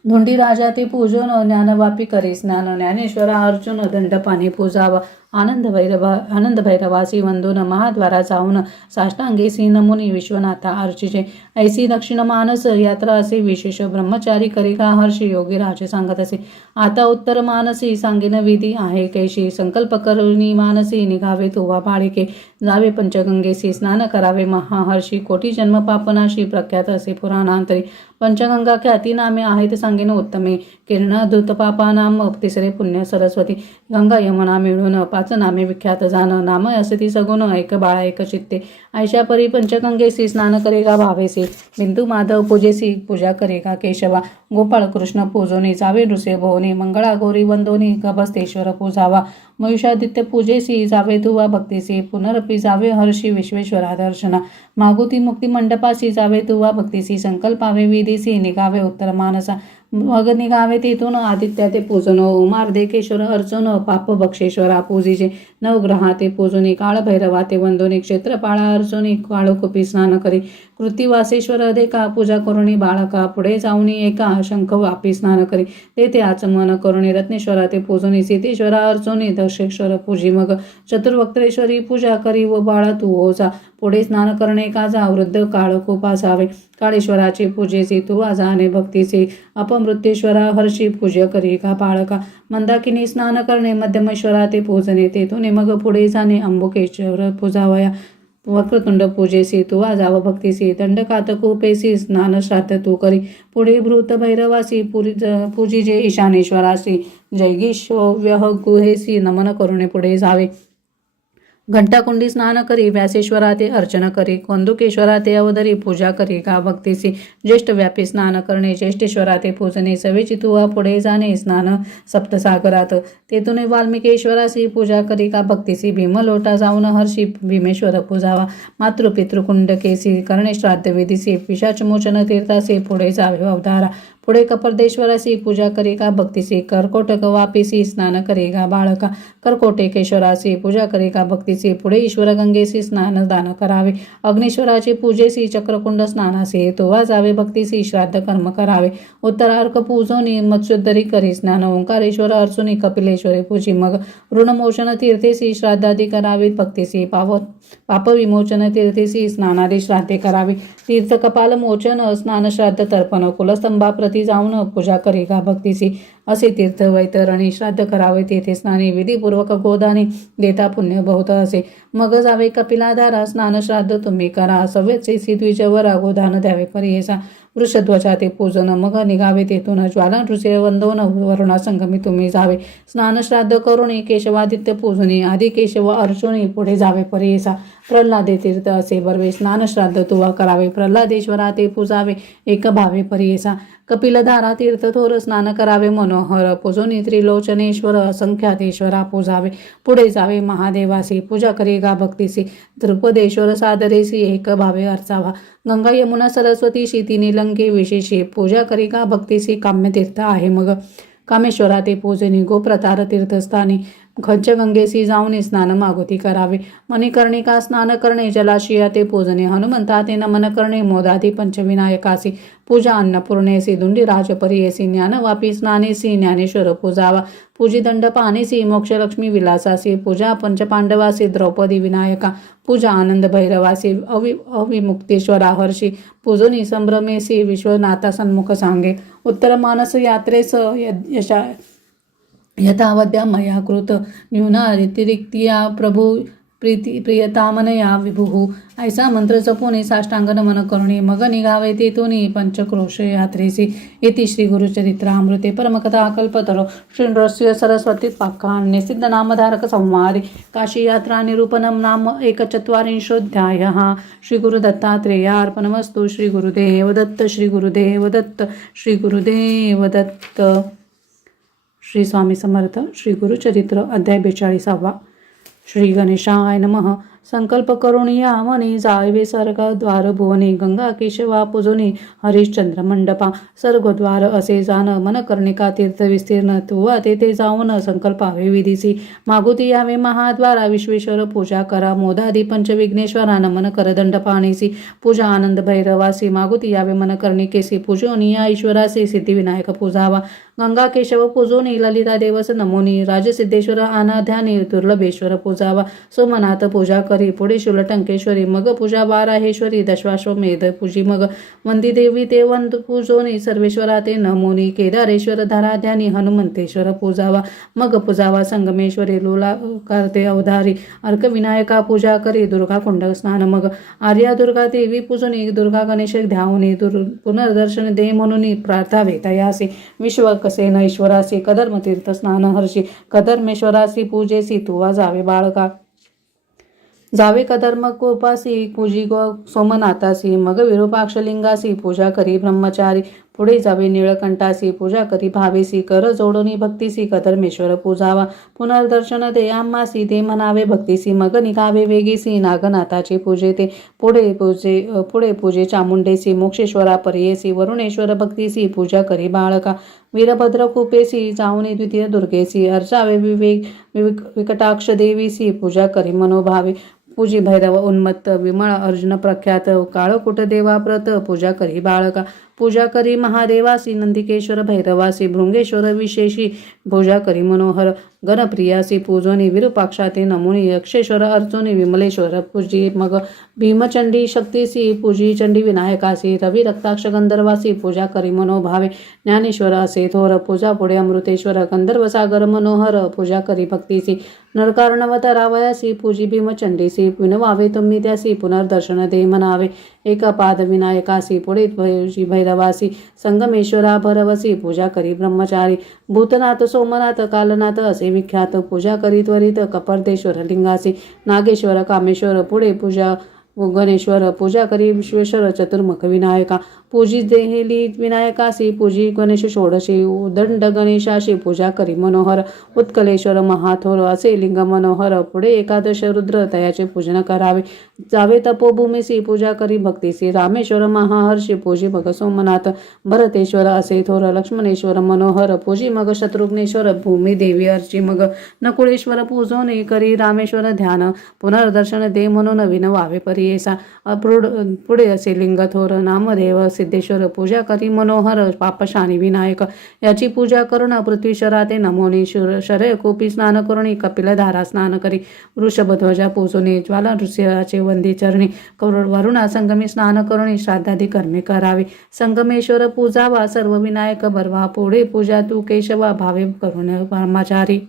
धुंडी राजा ते पूजन ज्ञानवापी करी स्नान ज्ञानेश्वर अर्जुन दंडपाणी पूजावा आनंद भैरवासी वंदून महाद्वारा जाऊन साष्टांगेसी नमुनी विश्वनाथा अर्चिजे ऐसी दक्षिण मानस यात्रा असे विशेष ब्रह्मचारी करिका हर्षी योगी राजे सांगत असे आता उत्तर मानसी सांगेन विधी आहे कैशी संकल्प करुणी मानसी निघावे तुवा बाळिके जावे पंचगंगेसी स्नान करावे महाहर्षी कोटी जन्म पापनाशी प्रख्यात असे पुराणांतरी पंचगंगा ख्याती नामे आहेत सांगेन उत्तमे किरणा धूत पापानाम तिसरे पुण्य सरस्वती गंगा यमुना मिळून 5 नामे विख्यात जाण नाम असती सगुण एक बाळा एक चित्ते आयशा परी पंचगंगेसी स्नान करेगा भावेसी बिंदू माधव पूजेसी पूजा करेगा केशवा गोपाळ कृष्ण पूजोनी जावे नृसे भोवनी मंगळा गौरी वंदोनी गभस्तेश्वर पूजावा मयुषादित्य पूजेसी जावे तुवा भक्तीसी पुनरपी जावे हर्षी विश्वेश्वरा दर्शना मागुती मुक्ती मंडपासी जावे तुवा भक्तीसी संकल्पावे विधीसी निघावे उत्तर मानसा मग निघावे तेथून आदित्या ते पूजन उमार्देकेश्वर अर्चन पाप बक्षेश्वरा पूजिजे नवग्रहा ते पूजनी काळभैरवा ते वंदोनी क्षेत्रपाळा अर्चनी काळोखोपी स्नान करी कृतिवासेश्वर देखा पूजा करुणी बाळका पुढे जाऊनी एका शंख वापी स्नान करी तेथे आचमन करुणी रत्नेश्वरा ते पूजनी सीतेश्वरा अर्चनी दक्षेश्वर पूजी मग चतुर्वक्त्रेश्वरी पूजा करी व बाळा तू ओझा पुढे स्नान करणे का जा वृद्ध काळोख असावे काळेश्वराची पूजेची तू आजाने भक्तीचे अपमृत्येश्वरा हर्षी पूजा करी का बाळका मंदाकिनी स्नान करणे मध्यमेश्वरा ते पूजने तेथून मग पुढे जाणे अंबुकेश्वर पूजावया वक्रतुंड पूजेसी तू आजाव भक्तीसी दंडकात कुपेसी स्नान श्राद्ध तू करी पुढे भृत भैरवासी पूजिजे ईशानेश्वरासी जैगीशोव्यह गुहेसी नमन करुणे पुढे जावे घंटाकुंडी स्नान करी व्यासेश्वरा ते अर्चन करी कंदुकेश्वरा ते अवधरी पूजा करी का भक्तीसी ज्येष्ठ व्यापी स्नान करणे ज्येष्ठेश्वरा ते पूजने सवेची तुवा पुढे जाणे स्नान सप्तसागरात तेथून वाल्मिकेश्वरासी पूजा करी का भक्तीसी भीमलोटा जाऊन हर्षी भीमेश्वर पूजावा मातृपितृकुंडकेसी करणे श्राद्ध विधीसी पिशाचमोचन तीर्थासी पुढे जावे अवतारा पुढे कपर्देश्वरासी पूजा करी का भक्तीसी कर्कोटक वापीसी स्नान करी का बाळका कर्कोटेकेश्वरासी पूजा करी का भक्तीसी पुढे ईश्वर गंगेसी स्नान दान करावे अग्नेश्वराची पूजेसी चक्रकुंड स्नानासी तोवा जावे भक्तीसी श्राद्ध कर्म करावे उत्तरार्क पूजोनी मत्स्योद्धरी करी स्नान ओंकारेश्वर अर्चुनी कपिलेश्वरी पूजी मग ऋणमोचन तीर्थेसी श्राद्धादी करावी भक्तीसी पापविमोचन तीर्थेसी स्नानादी श्राद्धे करावी तीर्थ कपाल मोचन स्नान श्राद्ध तर्पण कुलस्तंभा प्रती जाऊन पूजा करी का भक्तीसी असे तीर्थ वैतरणी श्राद्ध करावे तेथे स्नानी विधीपूर्वक गोदाने देता पुण्य बहुत असे मग जावे कपिलाधारा स्नान श्राद्ध तुम्ही करा सव्यचे द्विजवरा गोदान द्यावे पर्येसा वृषध्वजा ते पूजन मग निघावे तेथून ज्वाला नृसिंह वंदवन वरुणा संगमी तुम्ही जावे स्नान श्राद्ध करुणी केशवादित्य पूजनी आदी केशव अर्जुनी पुढे जावे पर्येसा प्रल्हादे तीर्थ असे बर्वे स्नान श्राद्ध तुवा करावे प्रल्हादेश्वरा ते पूजावे एक भावे पर्येसा कपिलधारा तीर्थ थोर स्नान करावे मनोहर पूजोनी त्रिलोचनेश्वर असंख्यातेश्वरा पूजावे पुढे जावे महादेवासी पूजा करी गा भक्तीसी द्रुपदेश्वर सादरेसी एक भावे अर्चावा गंगा यमुना सरस्वती शितीने लंके विशेषी पूजा करी गा भक्तीसी काम्यतीर्थ आहे मग कामेश्वरा ते पूजनी गोप्रतार तीर्थस्थानी खंचगंगेसी जाऊन स्नान मागोती करावे मणिकर्णिका स्नान करणे जलाशया ते पूजने हनुमंता ते नमन करणे मोदादी पंचविनायकासी पूजा अन्नपूर्णेसी दुंडी राजपरियेसी ज्ञानवापी स्नानेसी ज्ञानेश्वर पूजावा पूजी दंड पानेसी मोक्षलक्ष्मी विलासासी पूजा पंचपांडवासी द्रौपदी विनायका पूजा आनंद भैरवासी अविमुक्तेश्वरा हर्षी पूजनी संभ्रमेसी विश्वनाथा सन्मुख सांगे उत्तर मानस यात्रेस यथावद्या मया कृत न्यूनातिरिक्तिया प्रभू प्रियतामनया विभुः ऐसा मंत्र जपून साष्टांग नमन करुणी मग निघावे तेथून पंचक्रोश यात्रेसी इति श्री गुरुचरित्रामृते परमकथा कल्पतरो श्री नृसिंह सरस्वती पाकान्य सिद्ध नामधारक संवादे काशी यात्रा निरूपणम नाम 1/4 श्री गुरुदत्तात्रेयार्पणमस्तु श्री गुरुदेव दत्त श्री गुरुदेव दत्त श्री गुरुदेव दत्त. श्री स्वामी समर्थ. श्री गुरुचरित्र अध्याय 42. श्री गणेशाय नमः. संकल्प करून या मनी जावे स्वर्गद्वार भुवनी गंगा केशवा पूजनी हरिश्चंद्र मंडपा स्वर्गद्वार असे जाण मन कर्णिका तीर्थ विस्तीर्ण तुवा तेथे जाऊन संकल्पावे विधीसी मागुती यावे महाद्वारा विश्वेश्वर पूजा करा मोदादी पंचविघ्नेश्वरा नमन कर दंड पाणीसी पूजा आनंद भैरवासी मागुती यावे मन कर्णिकेसी पूजोनी या ईश्वरासी सिद्धिविनायक पूजावा गंगा केशव पूजोनी ललिता देवस नमोनी राजसिद्धेश्वर अनाध्यानी दुर्लभेश्वर पूजावा सोमनाथ पूजा करी पुढे शूलटंकेश्वरी मग पूजा बाराहेश्वरी दशाश्वमेध पूजी मग वंदी देवी ते वंद पूजोनी सर्वेश्वरा ते नमोनी केदारेश्वर धराध्यानी हनुमंतेश्वर पूजावा मग पूजावा संगमेश्वरी लोला करते अवधारी अर्कविनायका पूजा करी दुर्गा कुंड स्नान मग आर्या दुर्गा देवी पूजोनी दुर्गा गणेश ध्यावनी पुनर्दर्शन दे म्हणून प्रार्थावे तयासी विश्व कसेन ईश्वरासी कधर्मतीर्थ स्नान हर्षी कधर्मेश्वरासी पूजेसी तुवा जावे बाळका जावे कधर्म कोपासी पूजी गो सोमनाथासी मग विरूपाक्षलिंगासी पूजा करी ब्रह्मचारी पुढे जावे निळकंठासी पूजा करी भावेसी कर जोडणी भक्तीसी कधर्मेश्वर पूजावा पुनर्दर्शन दे आम्हासी ते म्हणावे भक्तीसी मग निघावे वेगीसी नागनाथाचे पूजे ते पुढे पूजे चामुंडेसी मोक्षेश्वरा पर्येसी वरुणेश्वर भक्तीसी पूजा करी बाळका वीरभद्र कुपेसी जाऊनी द्वितीय दुर्गेसी अर्चावे विकटाक्ष देवीसी पूजा करी मनोभावे पूजी भैरव उन्मत्त विमळ अर्जुन प्रख्यात काळकुट देवा प्रत पूजा करी बाळका पूजा करी महादेवासी नंदिकेश्वर भैरवासी भृंगेश्वर विशेषी पूजा करी मनोहर गणप्रियासी पूजोनी विरूपाक्षाते नमुनी यक्षेश्वर अर्चोनी विमलेश्वर पूजी मग भीमचंडी शक्तीसी पूजी चंडी विनायकासी रवी रक्ताक्ष गंधर्वासी पूजा करी मनोभावे ज्ञानेश्वर असे थोर पूजा पुढे अमृतेश्वर गंधर्व सागर मनोहर पूजा करी भक्तीसी नरकार्णवतरावयासी पूजी भीमचंडीसी विनवावे तुम्ही त्यासी पुनर्दर्शन दे म्हणावे एकपाद विनायकासी पुढे पूजी भैरवासी संगमेश्वरा भरवसी पूजा करी ब्रह्मचारी भूतनाथ सोमनाथ कालनाथ असे विख्यात पूजा करी त्वरित कपर्देश्वर लिंगासी नागेश्वर कामेश्वर पुढे पूजा गणेश्वर पूजा करी विश्वेश्वर चतुर्मुख विनायका पूजी देहेली विनायकासी पूजी गणेश षोडशी उदंड गणेशाशी पूजा करी मनोहर उत्कलेश्वर महाथोर असे लिंग मनोहर पुढे एकादश रुद्र तयाचे पूजन करावे जावे तपोभूमीसी पूजा करी भक्तीसी रामेश्वर महाहर्षी पूजी मग सोमनाथ भरतेश्वर असे थोर लक्ष्मणेश्वर मनोहर पूजी मग शत्रुघ्नेश्वर भूमी देवी अर्ची मग नकुळेश्वर पूजोनी करी रामेश्वर ध्यान पुनर्दर्शन दे म्हणून विनवावे परियेसा पुढे असे लिंग थोर नामदेव सिद्धेश्वर पूजा करी मनोहर पापशानी विनायक याची पूजा करून पृथ्वीश्वरा ते नमोनी शरय कोपी स्नान करुणी कपिलधारा स्नान करी वृषभध्वजा पूजोनी ज्वाला नृसिंहाचे वंदी चरणी वरुणा संगमी स्नान करुणी श्राद्धादी कर्मे करावी संगमेश्वर पूजावा सर्व विनायक बरवा पुढे पूजा तू केशवा भावे करुण ब्रह्मचारी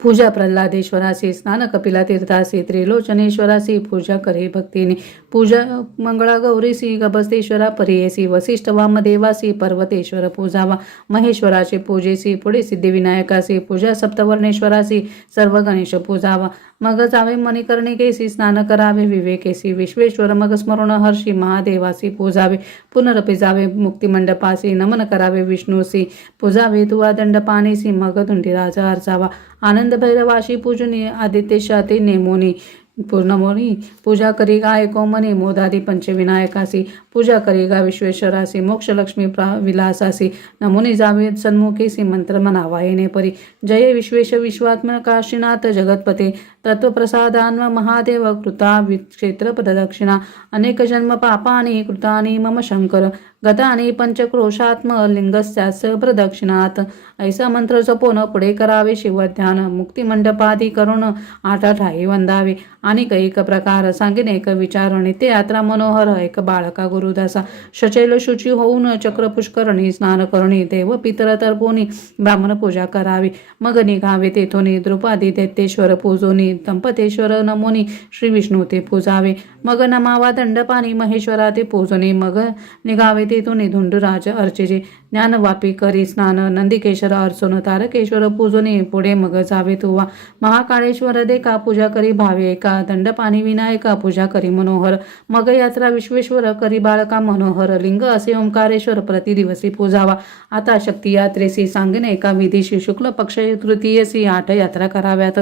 पूजा प्रल्हादेश्वरासी स्नान कपिला तीर्थासी त्रिलोचनेश्वरासी पूजा करे भक्तीने पूजा मंगळा गौरीसी गभस्तेश्वरा परियेसी वसिष्ठ वामदेवासी पर्वतेश्वर पूजावा महेश्वराचे पूजेसी पुढे सिद्धिविनायकासी पूजा सप्तवर्णेश्वरासी सर्व गणेश पूजावा मग जावे मणिकर्णिकेसी स्नान करावे विवेकेसी विश्वेश्वर मग स्मरण हर्षी महादेवासी पूजावे पुनरपि जावे मुक्तिमंडपासी नमन करावे विष्णूसी पूजावे तुवा दंडपानेसी मग धुंडीराज अर्चावा आनंद भैरवाशी पूजनी आदित्यशाते नेमोनी पूर्णमोनी पूजा करी गा एकोमनी मोदादी पंचविनायकासी पूजा करी गा विश्वेश्वरासी मोक्षलक्ष्मी विलासासी नमुनी जावे सन्मुखेसी मंत्र म्हणावा येणे परी जय विश्वेश विश्वात्मन काशीनाथ जगतपते तत्वप्रसादान्व महादेव कृता क्षेत्र प्रदक्षिणा अनेक जन्म पापानि कृतानि मम शंकर गतानि पंचक्रोशात्म लिंगस्यास प्रदक्षिणात ऐसा मंत्र जपोन पुढे करावे शिवध्यान मुक्तिमंडपादी करून आठाठाई वंदावे आणि एक प्रकार सांगेन एक विचार नित्य यात्रा मनोहर एक बाळका गुरुदासा शचैल शुची होऊन चक्र पुष्करणी स्नान करणी देव पितर तर्पोनी ब्राह्मण पूजा करावी मग निघावे तेथोनी द्रुपादी दैत्येश्वर पूजोनी दंपतेश्वर नमोनी श्री विष्णू ते पूजावे मग नमावा दंडपाणी महेश्वरा ते पूजोनी मग निघावे तेथोनी धुंडराज अर्चेजे ज्ञानवापी करी स्नान नंदिकेश्वर अर्चोन तारकेश्वर पूजोनी पुढे मग जावे तुवा महाकाळेश्वर देखा पूजा करी भावे एका दंडपाणी विनायका पूजा करी मनोहर मग यात्रा विश्वेश्वर करी बाळका मनोहर लिंग असे ओंकारेश्वर प्रतिदिवसी पूजावा आता शक्ती यात्रेसी सांगणे एका विधीशी शुक्ल पक्ष तृतीयसी 8 यात्रा कराव्यात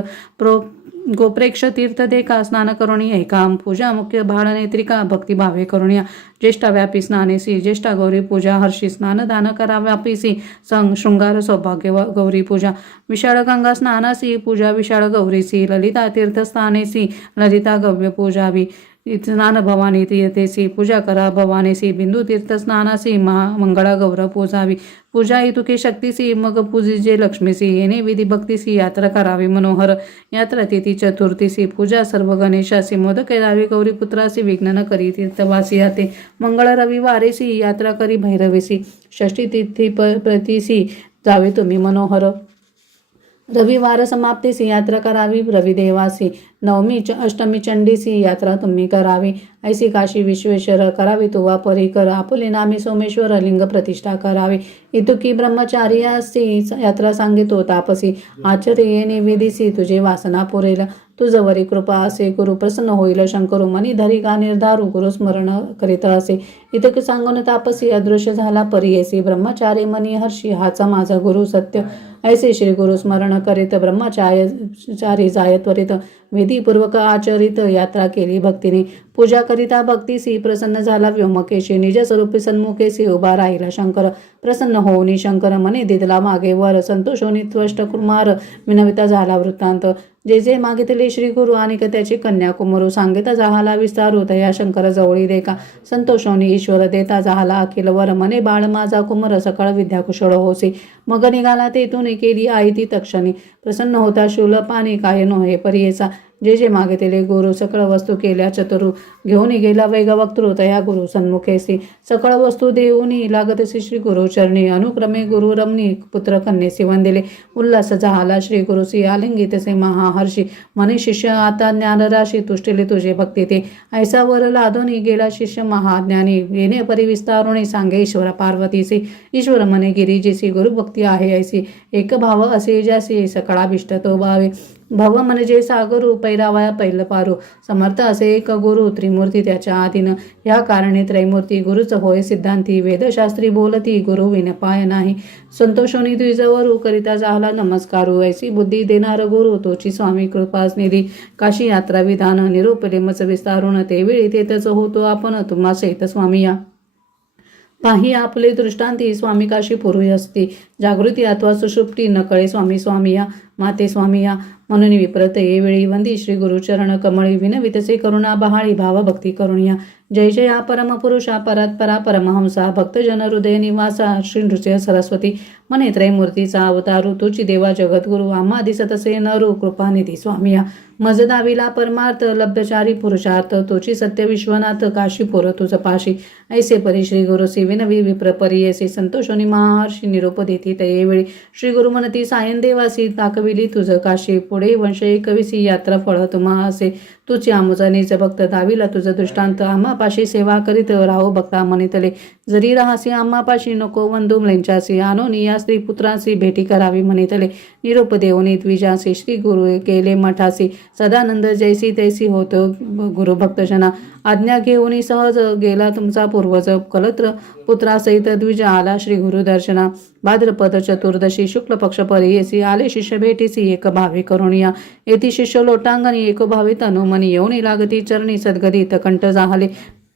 गोप्रेक्ष तीर्थ देखा स्नान करुणी एका पूजा मुख्य भाळनेत्रिका भक्तिभावे करुण्या ज्येष्ठा व्यापी स्नानेसी ज्येष्ठा गौरी पूजा हर्षी स्नान दान कराव्यापीसी शृंगार सौभाग्य गौरी पूजा विशाळ गंगा स्नानासी पूजा विशाळ गौरीसी ललिता तीर्थस्थानेसी ललिता गव्य पूजावी स्नान भवानी तीर्थेसी पूजा करा भवानीसी बिंदू तीर्थ स्नानासी मंगळा गौर पूजावी पूजा इतुके शक्तीसी मग पूजिजे लक्ष्मीसी येणे विधी भक्तीसी यात्रा करावी मनोहर यात्रा तिथी चतुर्थीसी पूजा सर्व गणेशासी मोदक करावी गौरी पुत्रासी विघ्न न करी तीर्थवासी याते मंगळ रविवारेसी यात्रा करी भैरवेसी षष्ठी तिथी प्रतिसी जावे तुम्ही मनोहर रविवार समाप्तीसी यात्रा करावी रविदेवासी, नवमी अष्टमी चंडीसी यात्रा तुम्ही करावी. ऐसी काशी विश्वेश्वर करावी तुवा परी कर, आपुले नामी सोमेश्वर लिंग प्रतिष्ठा करावी. इतुकी ब्रह्मचार्यासी यात्रा सांगितो तापसी, आचर्येने विधीसी तुझे वासना पुरेल. तुझवरी कृपा असे गुरु प्रसन्न होईल शंकरू, मनी धरी का निर्धारू गुरु स्मरण करीत असे. इतके सांगून तापसी अदृश्य झाला परियेसी, ब्रह्मचारी मनी हर्षी हाचा माझा गुरु सत्य. ऐसे श्री गुरु स्मरण करीत ब्रह्मचारी जाय त्वरित, विधीपूर्वक आचरित यात्रा केली भक्तीने. पूजा करिता भक्तीसी प्रसन्न झाला व्योमकेशी, निज स्वरूपी सन्मुखेसी उभा राहिला शंकर. प्रसन्न होऊनी शंकर मने दिदला मागे वर, संतोषोनी त्वष्ट कुमार विनविता झाला वृत्तांत. जे जे मागितले श्री गुरु आणि त्याची कन्या कुमरू, सांगिता जाहाला विस्तारू तया शंकर जवळी देखा. संतोषोनी ईश्वर देता जाहाला अखिल वर, मने बाळ माझा कुमर सकळ विद्या कुशळ होसी. मग निघाला तेथून केली आई ती तक्षणी, प्रसन्न होता शूल पाणी काय नोहे परियेचा. जे जे मागितले गुरु सकळ वस्तू केल्या चतुरू, घेऊन गेला वेग वक्तृ तया गुरु सन्मुखेसी. सकळ वस्तू देऊनी लागतसी श्री गुरु चरणी, अनुक्रमे गुरु रमणी पुत्र कन्येसी वंदिले. उल्हास झाला श्री गुरुसी आलिंगितसे महाहर्षी, मने शिष्य आता ज्ञानराशी तुष्टिले तुझे भक्ती ते. ऐसा वर लादोनी गेला शिष्य महाज्ञानी, येणे परिविस्तारुणी सांगे ईश्वर पार्वतीसी. ईश्वर मने गिरिजीसी गुरुभक्ती आहे ऐसी, एक भाव असे ज्यासी सकळाभिष्ट तो भावे. भव म्हणजे सागरू पैरावया पैल पारू, समर्थ असे एक गुरु त्रिमूर्ती त्याच्या आधीन. या कारणे त्रैमूर्ती गुरुच होय सिद्धांती, वेदशास्त्री बोलती गुरु विनपाय नाही. संतोषोनी द्विजवरू करिता झाला नमस्कारू, ऐसी बुद्धी देणार गुरु तोची स्वामी कृपास निधी. काशी यात्रा विधान निरूपले मच विस्तारून, तेवेळी तेथच होतो आपण तुम्हा सहित स्वामी या. पाही आपले दृष्टांती स्वामी काशी पूर्वी असती, जागृती अथवा सुषुप्ती नकळे स्वामी स्वामी या. माते स्वामी या म्हणून विप्रत येवेळी वंदी श्री गुरुचरण कमळी, विनवितसे करुणा बहाळी भाव भक्ती करुणिया. जय जया परमपुरुषा परात्परा परमहंसा, भक्तजन हृदय निवासा श्री नृसिंह सरस्वती. मने त्रैमूर्तीचा अवतारू तुची देवा जगद्गुरु, आम्हा दिसतसे नरू कृपानिधी स्वामी या. मज दाविला परमार्थ लब्धचारी पुरुषार्थ, तोची सत्य विश्वनाथ काशीपुर तुझ पाशी. ऐसे परी श्री गुरुसी विनवी विप्र परियेसी, संतोषोनी महाहर्षी निरोप देती तयेवेळी. श्री गुरु म्हणती सायन देवासी, दाखविली तुझ काशी. पुढे वंश एकविसी यात्रा फळ तुम्हा असे, तुची आमुचा निज भक्त दाविला तुझ दृष्टांत. आम्हापाशी सेवा करीत राहो भक्ता मनितले, जरी राहासी आम्हापाशी नको वंदू म्लेंचासी. आणोनी या स्त्री पुत्रांसी भेटी करावी मनितले, निरोप देऊनी द्विजासी श्री गुरु केले मठासी. सदानंद जैसी तैसी होतो गुरु भक्तजना, आज्ञा घेऊनी सहज गेला तुमचा पूर्वज. कलत्र पुत्रासहित द्विज आला श्री गुरु दर्शना, भाद्रपद चतुर्दशी शुक्ल पक्ष परियेसी. आले शिष्य भेटीसी एक भावी करुणिया, येथे शिष्य लोटांगणी एक भावी तनुमनी. येऊनी लागती चरणी सद्गदित कंठ जाहले,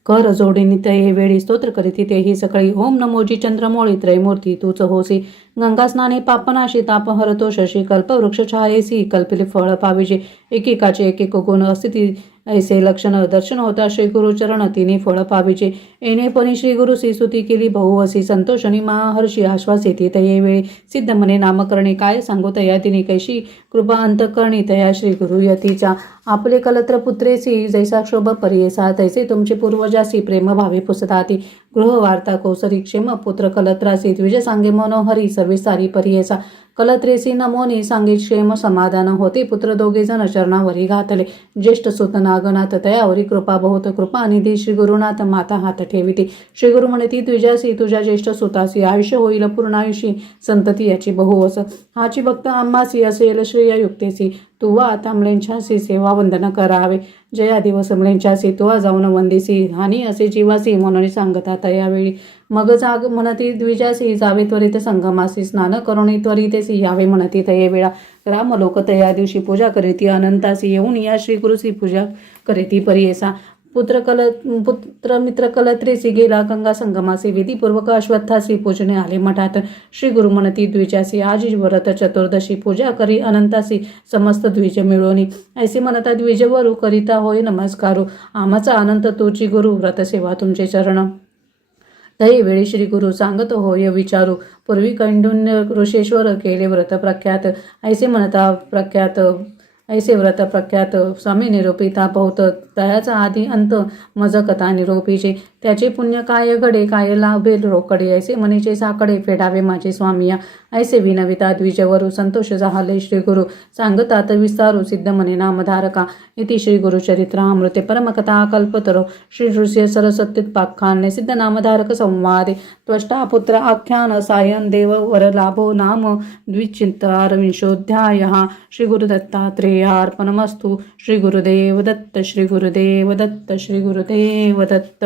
कर जोडीनी तये वेळी स्तोत्र करीती तेही सकळी. ओम नमोजी चंद्रमौळी त्रैमूर्ती तूच होसी, गंगा स्नाने पापनाशी ताप हरतो शशी. कल्पवृक्ष छायेसी कल्पिले फळ पाविजे, एकेकाचे एक गुण अस्थिती ऐसे लक्षण. दर्शन होता श्री गुरुचरण तिने फळ पाविजे, येणेपणी श्री गुरुसी स्तुती केली बहुवसी. संतोषणी महाहर्षी आश्वास येते तये वेळी, सिद्ध मने नामकरणे काय सांगू तया तिने. कैशी कृपा अंतकरणी तया श्री गुरु यतीच्या. आपले कलत्र पुत्रेसी जैसा शोभ परियेसा, तैसे तुमचे पूर्वजासी प्रेम भावे पुसताती. गृह वार्ता कौसरी क्षेम पुत्र कलत्रासी, द्विज सांगे मनोहरी सर्विसारी परियेसा. कलत्रेसी नमोनी सांगे क्षेम समाधान, होते पुत्र दोघे जण चरणावरी घातले. ज्येष्ठ सुत नागनाथ तयावरी कृपा बहुत, कृपा निधी श्री गुरुनाथ माता हात ठेविते. श्री गुरु म्हणती द्विजासी तुझ्या ज्येष्ठ सुतासी, आयुष्य होईल पूर्णायुषी संतती याची बहुवस. हाची भक्त आम्हासी असेल श्रेय युक्तेसी, तुवा आता म्लेंछासी सेवा वंदन करावे. जया दिवस म्लेंछासी तुवा जाऊन वंदिसी, हानी असे जीवासी म्हणून सांगता तयावेळी. मग जाग म्हणती द्विजासी जावे त्वरित संगमासी, स्नान करुणी त्वरितेसी यावे म्हणती तये वेळा. राम लोक तया दिवशी पूजा करीती अनंतासी, येऊन या श्री गुरुसी पूजा करीती परियेसा. पुत्र मित्र कलत्रेसी गेला गंगा संगमासी, विधीपूर्वक अश्वत्थासी पूजने आले मठात. श्री गुरु म्हणती द्विजासी आजी व्रत चतुर्दशी, पूजा करी अनंतासी समस्त द्विज मिळवणी. ऐसे म्हणता द्विजवरू करिता होय नमस्कारू, आमचा अनंत तोची गुरु व्रत सेवा तुमचे चरण. तही वेळी श्री गुरु सांगत होय विचारू, पूर्वी कैंडुन्य ऋषेश्वर केले व्रत प्रख्यात. ऐसे म्हणता प्रख्यात ऐसे व्रत प्रख्यात, स्वामी निरोपिता बहुत तयाचा आधी अंत मज कथा निरोपीचे. त्याचे पुण्य काय घडे काय लाभे रोकडे, ऐसे मनीचे साकडे फेडावे माझे स्वामिया, ऐसे विनविता द्विजवरू संतोष झाले श्री गुरु, सांगतात विस्तारू सिद्ध मने नामधारका, इति श्री गुरुचरित्रामृते परमकथा कल्पतरो श्री ऋषी सरस्वत्युत्पाख्याने सिद्ध नामधारक संवादे त्वष्टा पुत्र आख्यान सायन देव वरलाभो नाम द्विचिंतारविंशोऽध्यायः। श्री गुरुदत्तात्रेयार्पणमस्तु। श्री गुरुदेव दत्त, श्री गुरुदेव दत्त, श्री गुरुदेव दत्त।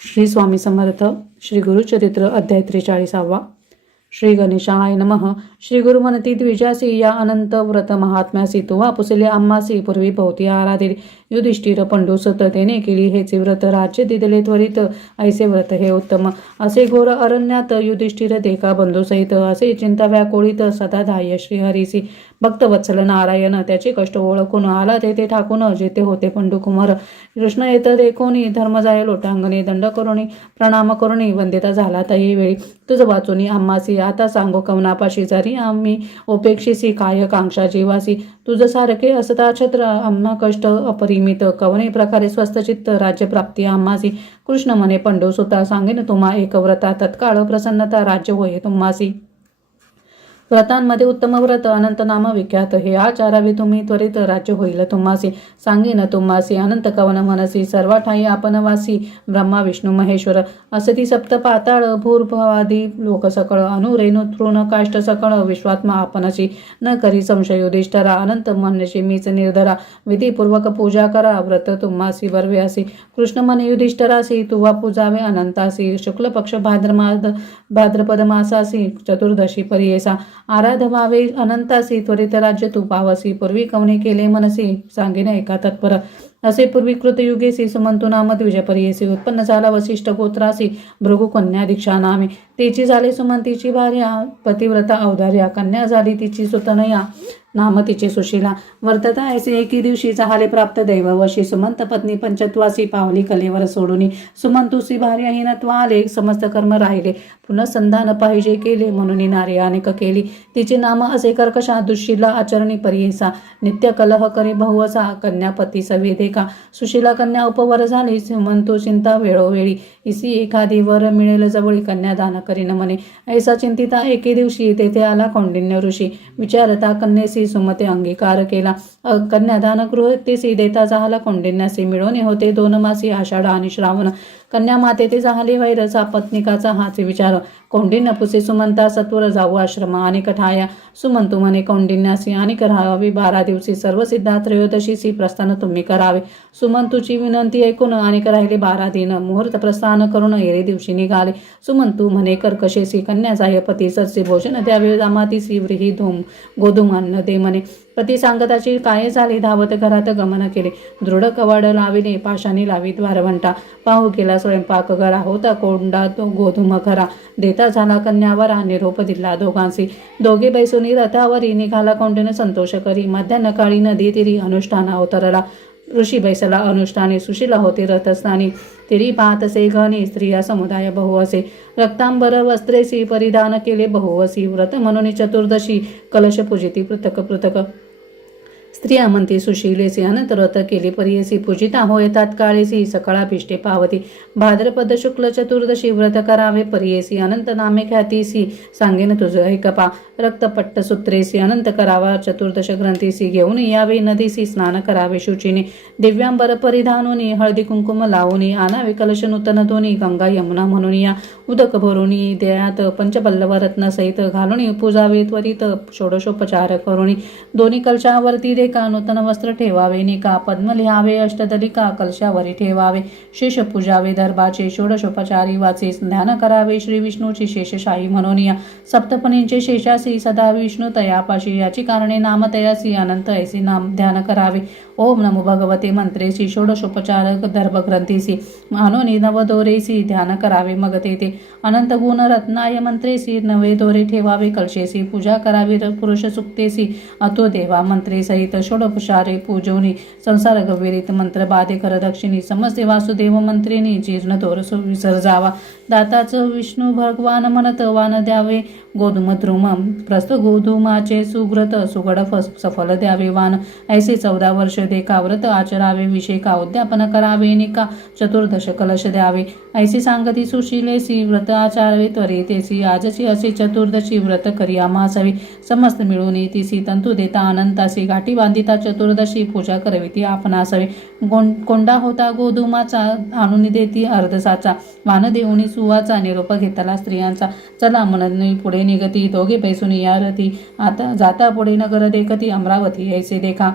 श्री स्वामी समर्थ। श्री गुरुचरित्र अध्याय 43। श्री गणेशाय नमः। श्री गुरु म्हणती द्विजासी या अनंत व्रत महात्म्यासी, तुवा पुसले आम्हासी पूर्वी भोवती आराधिले, युधिष्ठिर पंडुसुत तेने केली हेचे व्रत, राज्य दिदले त्वरित, ऐसे व्रत हे उत्तम, असे घोर अरण्यात युधिष्ठिर देखा बंधुसहित, असे चिंता व्याकुळित सदा धाय श्रीहरीसी, भक्तवत्सल नारायण त्याचे कष्ट ओळखून आला तेथे ठाकून, जेथे होते पंडुकुमार कृष्ण येत देखोनी, धर्म जाय लोटांगणे दंड करुणी, प्रणाम करुणी वंदिता झाला तही वेळी, तुझ वाचुनी आम्हासी आता सांगो कवनापाशी, जरी आम्ही उपेक्षिसी काय कांक्षा जीवासी, तुझ सारखे असता छत्र आम्हा कष्ट अपरिमित, कवने प्रकारे स्वस्तचित्त राज्यप्राप्ती आम्हासी, कृष्ण म्हणे पंडुसुता सांगेन तुम्हा एक व्रता, तत्काळ प्रसन्नता राज्य होय तुम्हासी, व्रतांमध्ये उत्तम व्रत अनंत नाम विख्यात, हे आचारावे तुम्ही त्वरित राज्य होईल तुम्हासी, सांगेन तुम्हासी अनंत कवन मनसी, सर्व ठाई आपण वासी, ब्रह्मा विष्णू महेश्वर असती सप्त पाताळ, भूर्भवादी लोक सकळ, अनुरेणु तृण काष्ट सकळ, विश्वात्मा आपणशी, न करी संशय युधिष्ठरा, अनंत म्हणशी मीच निर्धरा, विधीपूर्वक पूजा करा व्रत तुम्हासी बर्व्यासी, कृष्ण म्हणे युधिष्ठरासी तुवा पूजावे अनंतासी, शुक्ल पक्ष भाद्रपद मासासी, चतुर्दशी पर्येसा, आराधवावे अनंतासी, त्वरित राज्य तू पावसी, पूर्वी कवने केले मनसी, सांगेन एका तत्पर, असे पूर्वी कृतयुगेसी, सुमंतू नाम द्विजपर्येसी, उत्पन्न झाला वसिष्ठ गोत्रासी, भृगु कन्या दीक्षा नामे, तिची झाली सुमंतीची भार्या, पतिव्रता औदार्या, कन्या झाली तिची सुतनया, नाम तिचे सुशीला, वर्तता ऐसे एके दिवशी झाले प्राप्त दैववशी, सुमंत पत्नी पंचत्वासी, पावली कलेवर सोडूनी, सुमंतुसी भार्याहीनत्व आले, समस्त कर्म राहिले, पुनଃसंधान पाहिजे केले, म्हणून नारी अनेक केली, तिचे नाम असे कर्कशा, दुःशीला आचरणी पर्येसा, नित्य कलह करे बहुवसा, कन्यापती सवेदेका, सुशीला कन्या उपवर झाली, सुमंतू चिंता वेळोवेळी, इसी एखादी वर मिळेल जवळी, कन्यादान करीन म्हणे, ऐसा चिंतिता एके दिवशी, तेथे आला कौंडिन्य ऋषी, विचारता कन्येसी सुमते अंगीकार केला, कन्यादान गृहतेसी देता झाला कौंडिन्यासी, मिळवणे होते 2 मासी आषाढ आणि श्रावण, कन्या माते ते झाले वैरचा, पत्निकाचा हाच विचार, कौंडिन्य पुसे सुमंता सत्वर जाऊ आश्रमा आणि कठाया, सुमंतू म्हणे कौंडिन्यासी आणि राहावे 12 दिवशी, सर्व सिद्धा त्रयोदशीसी प्रस्थान तुम्ही करावे, सुमंतूची विनंती ऐकून आणि राहिले 12 दिन, मुहूर्त प्रस्थान करून एरे दिवशी निघाले, सुमंतू म्हणे कर्कशेसी, कन्या जाय पती सरसे भोजन द्यावे, जामातीसी व्रीही गोधूम अन्न दे म्हणे, पती सांगताची काय झाली, धावत घरात गमन केले, दृढ कवाड लाविले, पाशाने लावी द्वारवंटा, पाहू केला स्वयंपाक घरा, होता कोंडा तो गोधूम खरा, देता झाला कन्यावरा, निरोप दिला दोघांसी, दोघे बैसुनी रथावरी, निघाला कौंडिन्य संतोष करी, मध्यान्ह काळी नदी तिरी अनुष्ठान अवतरला, ऋषी बैसला अनुष्ठाने, सुशीला होते रथस्थानी, तिरी पाहत असे घने, स्त्रिया समुदाय बहु असे, रक्तांबर वस्त्रेसी परिधान केले बहुवसी, व्रत म्हणून चतुर्दशी कलश पूजिती पृथक पृथक, स्त्रिया म्हणते सुशीलेसी, अनंत व्रत केली पर्येसी, पूजिता होय तात्काळेसी, सकळाभिष्टे पावती, भाद्रपद शुक्ल चतुर्दशी व्रत करावे पर्येसी, अनंत नामे ख्यातीसी, सांगेन तुझ ऐकपा, रक्तपट्ट सूत्रेसी, अनंत करावा चतुर्दश ग्रंथीसी, घेऊन यावे नदीसी, स्नान करावे शुचीने, दिव्यांबर परिधानोनी, हळदी कुंकुम लावूनी, आणावे कलश नूतन दोनी, गंगा यमुना म्हणून या, उदक भरूनी, देयात पंचपल्लव रत्न सहित घालूनी, पूजावे त्वरित षोडशोपचार करुणी, दोन्ही कलशावरती का नूतन वस्त्र ठेवावे, निका पद्म लिहावे, अष्टदलिका कलशावरी ठेवावे, शेष पूजावे दर्भाचे, षोडशोपचारी वाचे, ध्यान करावे श्री विष्णूची शेषशाही म्हणून या, सप्तपणींचे शेषासी, सदा विष्णू तयापाशी, याची कारणे नाम तयासी, अनंत ऐसी नाम ध्यान करावे, ओम नमो भगवते मंत्रेसी, षोडशोपचार दर्भग्रंथीसी, मानोनी नवदोरेसी, ध्यान करावे मग तेथे, अनंत गुण रत्नाय मंत्रेसी, नवे दोरे ठेवावे कलशेसी, पूजा करावी पुरुष सुक्तेसी, अतो देवा मंत्रे सहित, षोडोपचारे पूजोनी संसार गविरीत मंत्र बाधे कर दक्षिणी समस्ते वासुदेव मंत्रिणी जीर्ण तोर विसर्जावा दाताचं विष्णू भगवान म्हणत वान द्यावे गोधूम द्रुम प्रस्थ गोधूमाचे सुग्रत सुगड सफल द्यावे वान ऐसे 14 वर्ष देखा व्रत आचरावे विषेका उद्यापन करावे निका चतुर्दश कलश द्यावे ऐसी सांगती सुशीलेसी व्रत आचारावे त्वरितेसी आजची असे चतुर्दशी व्रत करी आम्हासावी समस्त मिळून तिसी तंतू देता अनंतासी गाठी बांधिता चतुर्दशी पूजा करावी ती आपणासावी कोंडा होता गोधूमाचा आणून देती अर्धसाचा वान देऊनी सुवाचा निरोप घेतला स्त्रियांचा चला म्हणून पुढे निगती दोघे पैसून या रती आता जाता पुढे नगर देखती अमरावती ऐसे देखा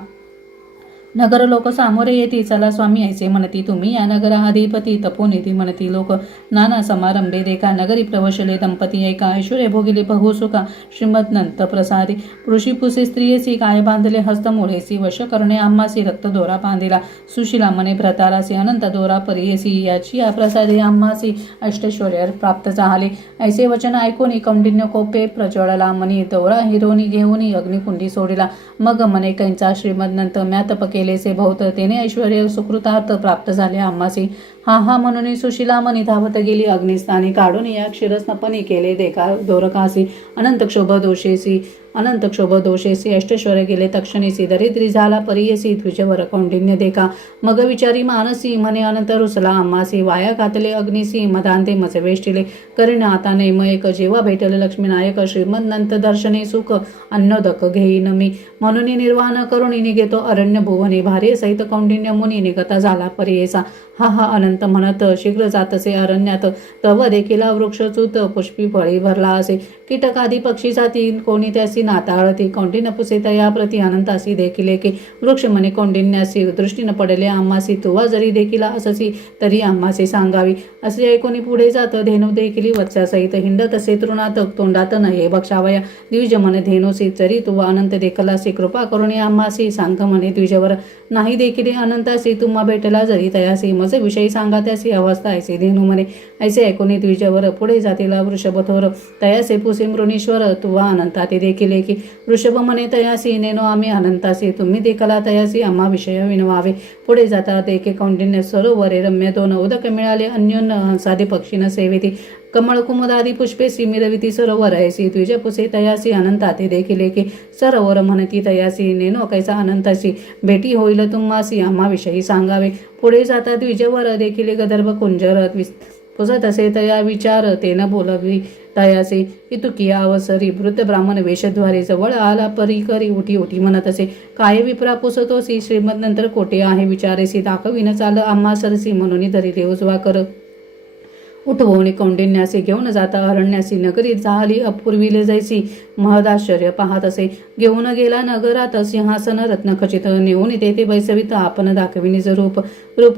नगर लोक सामोरे येती चला स्वामी ऐसे म्हणती तुम्ही या नगरा अधिपती तपोनिधी म्हणती लोक नाना समारंभे देखा नगरी प्रवशले दंपती ऐका ऐश्वर्य भोगिले बहुसुखा श्रीमदनंत प्रसादी ऋषी पुसे स्त्रियेसी काय बांधले हस्त मुळेसी वश करणे आम्हासी रक्त दोरा बांधिला सुशिला मने भ्रतारासी अनंत दोरा परियेसी याची या प्रसादे आम्हासी अष्टैश्वर्य प्राप्त झाले ऐसे वचन ऐकून कौंडिन्य कोपे प्रज्वळला मनी दोरा हिरोनी घेऊन अग्निकुंडी सोडिला मग मने कैंचा श्रीमदनंत म्यातप केलेसे बहुत तेने ऐश्वर्य सुकृतार्थ प्राप्त झाले आम्हासी हा म्हणून सुशिला मनी धावत गेली अग्निस्थानी काढून या क्षीरस्नपणी केले देखा दोरकासी अनंत क्षोभ दोषेसी अष्टैश्वर्य गेले तक्षणीसी दरिद्री झाला परियेसी द्विजवर कौंडिन्य देखा मग विचारी मानसी म्हणे अनंत रुसला आम्हासी वाया घातले अग्निसी मदांते मज वेष्टिले करीन आता नेमयक जेव्हा भेटले लक्ष्मीनायक श्रीमदनंत दर्शने सुख अन्नोदक घेईन मी म्हणून निर्वाण करून निघेतो अरण्य भुवने भारे सहित कौंडिन्य मुनी निगता झाला परियेसा हा अनंत म्हणत शीघ्र जातसे अरण्यात तव देखील वृक्षच्युत पुष्पी फळी भरला असे कीटकादी पक्षी जाती कोणी त्यासी नाताळती कौंडिन्य पुसे तया प्रति अनंतासी देखील की वृक्ष म्हणे कौंडिन्यासी दृष्टीनं पडले आम्हासी तुवा जरी देखील अससी तरी आम्हासी सांगावी असे ऐकून पुढे जात धेनू देखील वत्सासहित हिंडत असे तृणात तोंडात नये बक्षावया द्विज म्हणे धेनूसी जरी तुवा अनंत देखलासी कृपा करून आम्हासी सांग म्हणे द्विजवर नाही देखील अनंतासी तुम्हा भेटला जरी तयासी मज विषयी सांगा त्यासी अवस्था ऐसे धेनू म्हणे ऐसे ऐकून द्विजवर पुढे जातीला वृषभथोर तयासे पुसे मृणीश्वर तुवा अनंता ते देखील की वृषभ म्हणे तयासी नेनो आम्ही अनंतासी तुम्ही देखला तयासी आम्हा विषय विनवावे पुढे जाता देखे कौंडिन्य सरोवरे रम्य दोन उदक मिळाले अन्योन्य हंसादी पक्षीन सेवेती कमळ कुमुदादी पुष्पे मिरविती सरोवर ऐसी द्विज पुसे तयासी अनंता ते देखील की सरोवर म्हणती तयासी नेनो कैसा अनंतासी भेटी होईल तुम्हासी आम्हा विषयी सांगावे पुढे जाता द्विजवर देखील गदर्भ कुंजर पुसत असे तया विचार तेन बोलवी तयासे इतुकिया अवसरी वृद्ध ब्राह्मण वेशद्वारे जवळ आला परी करी उठी उठी म्हणत असे काय विप्रा पुसतोसी श्रीमदनंतर कोठे आहे विचारेसी दाखविन चाल आम्हा सरसी म्हणून धरिले उजवा कर उठवून कौंडिन्यासी घेऊन जाता अरण्यासी नगरीत झाली अपूर्वीले जैसी महदाश्चर्य पाहत असे घेऊन गेला नगरात सिंहासन रत्नखचित नेऊन तेथे बैसवित आपण दाखविनीच रूप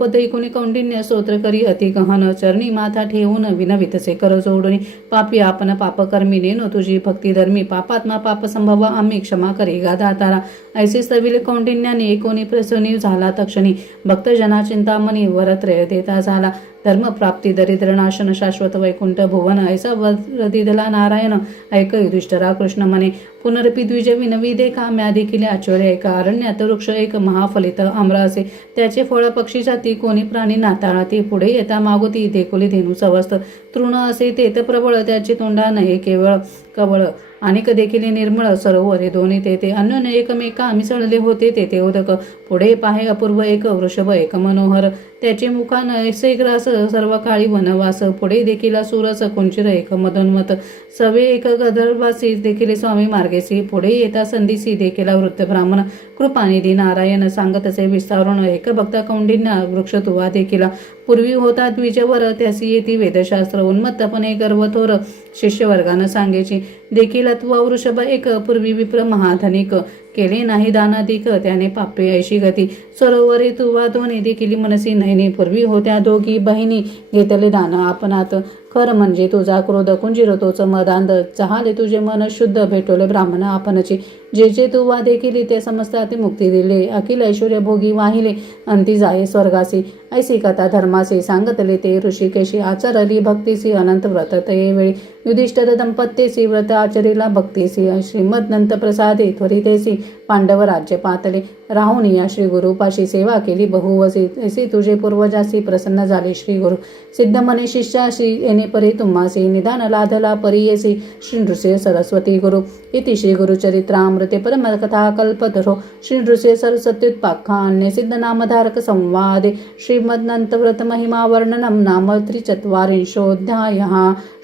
दैकुनी कौंडिन्य स्तोत्र करी अति गहन चरणी माथा ठेवून विनवितसे कर जोडून पापी आपण पापकर्मी नेनो तुझी भक्ती धर्मी पापात्मा पाप संभव आम्ही क्षमा करी गा दातारा ऐसे स्थविले कौंडिन्याने एकोणी प्रसन्नी झाला तक्षणी भक्तजना चिंतामणी वरत्रय देता झाला धर्मप्राप्ती दरिद्रनाशन शाश्वत वैकुंठ भुवन ऐसा वरदिदला नारायण ऐक युधिष्ठरा कृष्ण म्हणे पुनरपी द्विज विनवी देखा म्या देखील आश्चर्य ऐका अरण्यात वृक्ष एक महाफलित आम्र असे त्याचे फळ पक्षी जाती कोणी प्राणी नाताळती पुढे येता मागोती देखोली धेनू सवस्त तृण असे तेत प्रबळ त्याचे तोंडा नये केवळ कवळ अनेक देखील निर्मळ सरोवरे दोन्ही तेथे अन्योन्य एकमेका मिसळले होते तेथे उदक पुढे पाहे अपूर्व एक वृषभ एक मनोहर त्याचे मुखान ऐसे ग्रास सर्व काळी वनवास पुढे देखील सुरस कुंचिर एक मदोन्मत सवे एक गदर्भासी देखील स्वामी मार्गेसी पुढे येता संधीसी देखील वृत्त ब्राह्मण कृपानिधी नारायण सांगतसे विस्तारून एक भक्ता कौंडिन्य वृक्ष तुवा देखील पूर्वी होता द्विजवर त्यासी येती वेदशास्त्र उन्मत्तपणे गर्वथोर शिष्यवर्गानं सांगेची देखील तुवा वृषभ एक पूर्वी विप्र महाधनिक केले नाही दानाधिक त्याने पापे ऐशी गती सरोवरे तुवा दोन्ही देखील मनसी नयने पूर्वी होत्या दोघी बहिणी घेतले दान आपणात खर म्हणजे तुझा क्रोध कुंजिरतोच मदांध चहाले तुझे मन शुद्ध भेटवले ब्राह्मण आपणची जे जे तू वादे केली ते समस्त अतिमुक्ती दिले अखिल ऐश्वर्य भोगी वाहिले अंती जाये स्वर्गासी ऐसी कथा धर्मासी सांगतले ते ऋषिकेशी आचरली भक्तीसी अनंत व्रत ते वेळी युधिष्ठिर दंपत्तेसी व्रत आचरिला भक्तीसी श्रीमदनंत प्रसादे त्वरितेसी पांडव राज्य पातले राहून या श्री गुरुपाशी सेवा केली बहुवसी ऐसी तुझे पूर्वजासी प्रसन्न झाले श्री गुरु सिद्ध मने शिष्याशी येणे परी तुम्हासी निदान लाधला परियेसी श्री नृसिंह सरस्वती गुरु इति श्री गुरुचरित्रामृते परमकथा कल्पतरो श्री नृसिंह सरस्वत्युत्पाख्याने सिद्ध नामधारक संवादे श्रीमदनंतव्रत महिमा वर्णनम नाम त्रिचत्वारिंशोऽध्यायः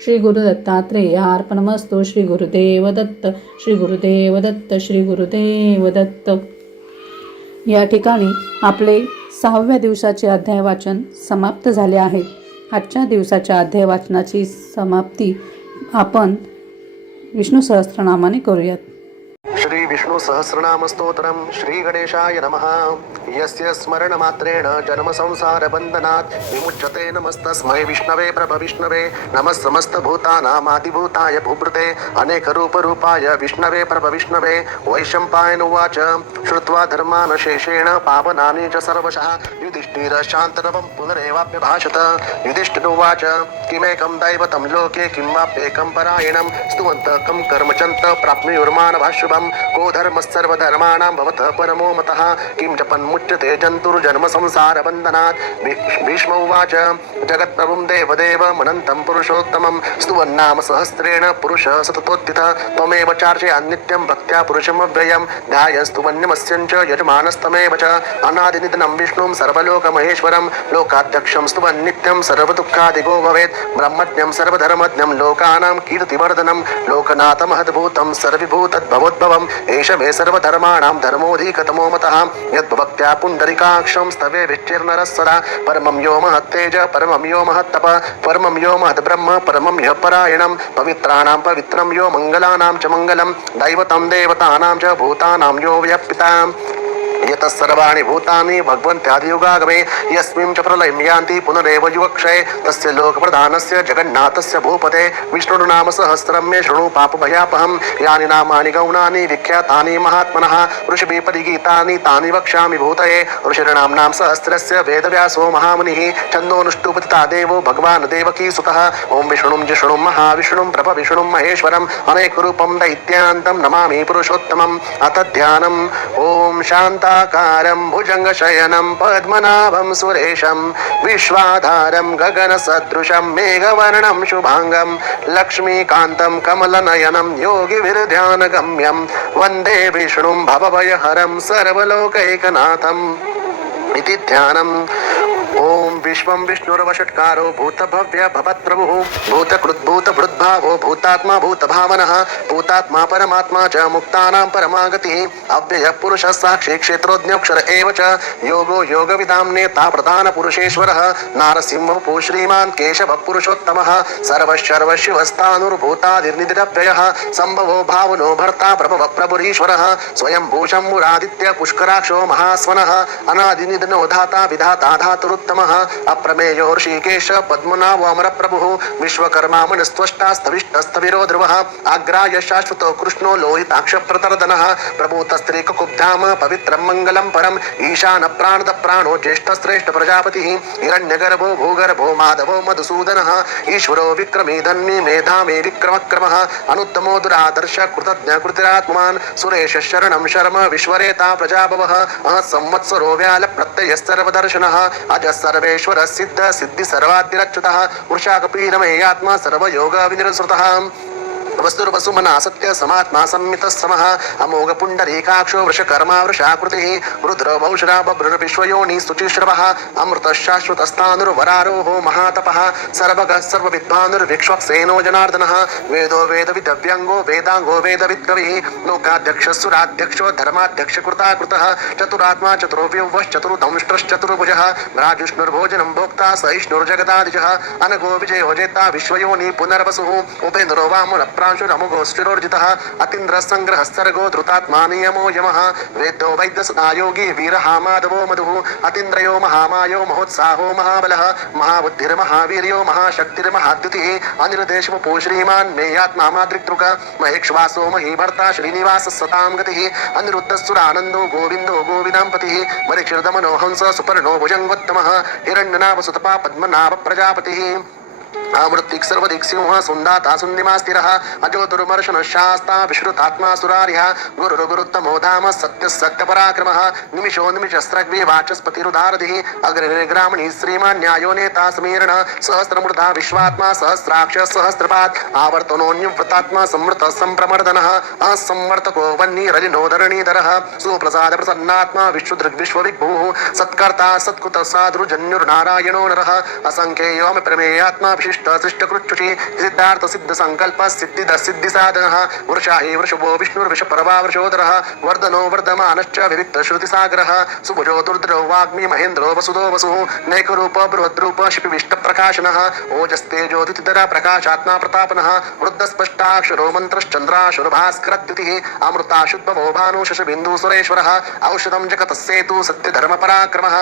श्री गुरुदत्तात्रेयार्पणमस्तु श्री गुरुदेव दत्त श्री गुरुदेव दत्त श्री गुरुदेव दत्त. या ठिकाणी आपले 6व्या दिवसाचे अध्याय वाचन समाप्त झाले आहे. आजच्या दिवसाच्या अध्याय वाचनाची समाप्ती आपण विष्णू सहस्त्रनामाने करूयात. श्री विष्णु सहस्रनाम स्तोत्रम श्री गणेशाय नमः. यस्य स्मरण मात्रेण जन्म संसार बंधनात् विमुच्यते नमस्तस्मै विष्णवे प्रभ विष्णवे नमः समस्त भूतानामादिभूताय भूभृते अनेक रूप रूपाय विष्णवे प्रभ विष्णवे. वैशंपायन उवाच श्रुत्वा धर्मान शेषेण पावनानि च सर्वशः युधिष्ठिर शान्तरवं पुनरेवाप्यभाषत. युधिष्ठिर उवाच किमेकं दैवतं लोके किं वाप्येकं परायणं स्तुवन्तकं कर्मचन्त प्राप्नुयुर्मानभाशुभं को धर्मस्सर्वधर्माणां भवतः परमो मतः किं च पन्मुच्यते जन्तुर्जन्म संसारबन्धनात्. भीष्म उवाच जगत्प्रभुं देवदेवमनन्तं पुरुषोत्तमं स्तुवन्नाम सहस्रेण पुरुषः सततोत्थितः त्वमेव चार्चयान्नित्यं भक्त्या पुरुषमव्ययं ध्यायस्तुवन्यमस्यञ्च यजमानस्तमेव च अनादिनिधनं विष्णुं सर्वलोकमहेश्वरं लोकाध्यक्षं स्तुवन्नित्यं सर्वदुःखादिगो भवेत् ब्रह्मज्ञं सर्वधर्मज्ञं लोकानां कीर्तिवर्धनं लोकनाथमहद्भूतं सर्वभूतद्भवोद्भवम् एष मे सर्वधर्माणां धर्मोऽधिकतमो मतः यद्भक्त्या पुण्डरीकाक्षं स्तवे विच्चिर्नरः सदा परमं यो महत्तेज परमं यो महत्तप परमं यो महद्ब्रह्म परमं ह्यः परायणं पवित्राणां पवित्रं यो मङ्गलानां च मङ्गलं दैवतं देवतानां च भूतानां यो व्यपिता यतः सर्वाणि भूतानि भगवन्त्यादियुगागमे यस्मिन् च प्रलयं यान्ति पुनरेव युगक्षये तस्य लोकप्रधानस्य जगन्नाथस्य भूपते विष्णुर्नाम सहस्रं मे शृणु पापभयापहं यानि नामानि गौणानि विख्यातानि महात्मनः ऋषिभिः परिगीतानि तानि वक्ष्यामि भूतये. ऋषिर्नाम्नां सहस्रस्य वेदव्यासो महामुनिः छन्दोनुष्टुपतिता देवो भगवान् देवकीसुतः. ॐ विष्णुं जिष्णुं महाविष्णुं प्रभविष्णुं महेश्वरम् अनेकरूपं दैत्यान्तं नमामि पुरुषोत्तमम्. अथ ध्यानम्. ॐ शान्ताकारं भुजङ्गशयनं पद्मनाभं सुरेशं विश्वाधारं गगनसदृशं मेघवर्णं शुभाङ्गं लक्ष्मीकान्तं कमलनयनं योगिभिर्ध्यानगम्यं वन्दे विष्णुं भवभयहरं सर्वलोकैकनाथम् इति ध्यानम्. ओम विश्वं विष्णुर्वषट्कारो भूतभव्य भवत्प्रभुः भूतकृद्भूतभृद्भावो भूतात्मा भूतभावनः भूतात्मा परमात्मा च मुक्तानां परमागतिः अव्ययः पुरुषः साक्षी क्षेत्रोज्ञोऽक्षर एव च योगो योगविदां नेता प्रधानपुरुषेश्वरः नारसिंहः श्रीमान् केशवः पुरुषोत्तमः सर्वशर्वशिवस्तानुर्भूतादिर्निधिरव्ययः सम्भवो भावनो भर्ता प्रभवः प्रभुरीश्वरः स्वयं भूषम्मुरादित्य पुष्कराक्षो महास्वनः अनादिनिधनो धाता विधाता धातुरुत्तमः अप्रमेयो ऋषिकेश पद्मनाभो अमरप्रभुः विश्वकर्मा मनस्त्वष्टास्तविष्टस्तविरो ध्रुवः अग्राय शाश्वतो कृष्णो लोहिताक्षप्रतर्दनः प्रभूतस्त्रीककुब्धाम पवित्रं मङ्गलं परम् ईशान प्राणद प्राणो ज्येष्ठश्रेष्ठ प्रजापतिः हिरण्यगर्भो भूगर्भो माधवो मधुसूदनः ईश्वरो विक्रमी धन्वी मेधामे विक्रमक्रमः अनुत्तमो दुरादर्श कृतज्ञ कृतिरात्मान् सुरेश शरणं शर्म विश्वरेता प्रजाभवः संवत्सरो व्याल प्रत्ययः सर्वदर्शनः अज सर्वेश्वर सिद्ध सिद्धि सर्वाद्यच्युतः वृषाकपीरमे आत्मा सर्वयोग विनिर्सृतः वस्तुर्वसुमना सत्य समात्मा संमितः समः अमोघ पुण्डरीकाक्षो वृषकर्मा वृषाकृतिः रुद्र बहुश्रा बभ्रुर विश्वयोनि शुचिश्रवः अमृतः शाश्वतस्तानुर्वरारोहो महातपः सर्वगः सर्वविद्वानुर्विक्ष्वक्सेनो जनार्दनः वेदो वेदविदव्यङ्गो वेदाङ्गो वेदविद्कविः लोकाध्यक्षस्सुराध्यक्षो धर्माध्यक्षकृताकृतः चतुरात्मा चतुर्व्यवश्चतुर्दंष्ट्रश्चतुर्भुजः राजुष्णुर्भोजनं भोक्ता सहिष्णुर्जगदादिजः अनघो विजयो जेता विश्वयोनि पुनर्वसुः उपेन्द्रो वामन सहस्रांशुरमुगोऽश्चिरोर्जितः अतीन्द्रसङ्ग्रहः सर्गो धृतात्मा नियमो यमः वेद्यो वैद्यसदायोगी वीरः माधवो मधुः अतीन्द्रयो महामायो महोत्साहो महाबलः महाबुद्धिर्महावीर्यो महाशक्तिर्महाद्युतिः अनिर्देशवपो श्रीमान् मेयात्मा मातृक्तृक महेक्ष्वासो महीभर्ता श्रीनिवासः सतां गतिः अनिरुद्धस्सुरानन्दो गोविन्दो गोविदाम्पतिः परीक्षिर्दमनो हंस सुपर्णो भुजङ्गोत्तमः हिरण्यनाभसुतपा पद्मनाभ प्रजापतिः आमृत्तिक् सर्वदिक् सिंह सुन्दाता सुन्दिमास्तिरः अजो दुर्मर्शन शास्ता विश्रुतात्मा सुरार्यः गुरुरुगुरुत्तमो धाम सत्यः सत्यपराक्रमः निमिषो निमिषस्रग्वे वाचस्पतिरुदारधिः अग्रनिर्ग्रामणि श्रीमान् न्यायो नेता समीरण सहस्रमृधा विश्वात्मा सहस्राक्ष सहस्रपात् आवर्तनोऽन्यव्रतात्मा संवृत सम्प्रमर्दनः असंवर्तको वह्निररिणोधरणीधरः सुप्रसाद प्रसन्नात्मा विश्वदृग्विश्वविभुः सत्कर्ता सत्कृत साधुर्जन्युर्नारायणो नरः असङ्ख्येयोऽमि प्रमेयात्मा विशिष्ट सृष्टकृच्छुषि सिद्धार्थ सिद्ध संकल्प सिद्धिद सिद्धि साधनः वृषा हि वृषभो विष्णुर्विषपर्वा वृषोदरः वर्धनो वर्धमानश्च विविक्त श्रुतिसागरः सुभुजो दुर्धरो वाग्मी महेन्द्रो वसुदो वसुः नैकरूप बृहद्रूप शिपिविष्ट प्रकाशनः ओजस्तेजोदितिधर प्रकाशात्मा प्रतापनः वृद्धस्पष्टाक्षरो मन्त्रश्चन्द्राशुर भास्करद्युतिः अमृता शुद्धवो भानु शशबिन्दु सुरेश्वरः औषधं जगतस्सेतु सत्यधर्म पराक्रमः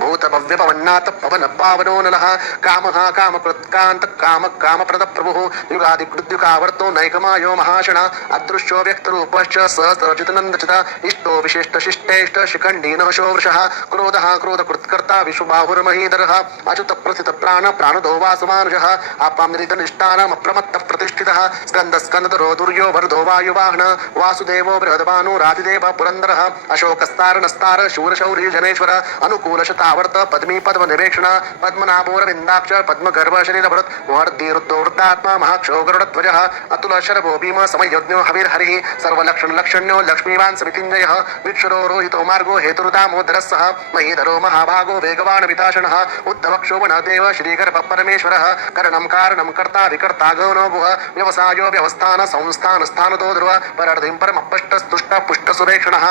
भूत भव्य पवन्नाथ पवन पावनो नलः कामः कामकृत्कान्त काम कामप्रद प्रभुः युगादिकृद्युकावर्तो नैकमायो महाशण अदृश्यो व्यक्तरूपश्च सहस्रचितनन्दचित इष्टो विशिष्ट शिष्टेष्ट शिखण्डीनः शोवृषः क्रोधः क्रोधकृत्कर्ता विश्वबाहुर्महीधरः अच्युत प्रथित प्राण प्राणदो वासमानुषः आपाम्निरितनिष्ठानमप्रमत्तः प्रतिष्ठितः स्कन्दस्कन्दधरो दुर्यो वरदो वायुवाहन वासुदेवो बृहद्भानु रातिदेव पुरन्दरः अशोकस्तारणस्तार शूरशौर्य जनेश्वर अनुकूलशता आवर्त पद्मी पद्म निवेक्षण पद्मनाभोरविन्दाक्ष पद्मगर्भ शरीरभरत वर्धिरुद्धो वृत्तात्मा महाक्षो गरुडध्वजः अतुल शरभो भीम समयज्ञो हविर्हरिः सर्वलक्षण लक्षण्यो लक्ष्मीवान् समितिञ्जयः विक्षरो रोहितो मार्गो हेतुरुदामोदरस्सः महीधरो महाभागो वेगवान् विताशनः उद्धवक्षोभनदेव श्रीगर्भ परमेश्वरः करणं कारणं कर्ता विकर्ता गौनो गुह व्यवसायो व्यवस्थान संस्थान स्थानतो ध्रुव परर्धिं परमपष्टस्तुष्ट पुष्टसुरेक्षणः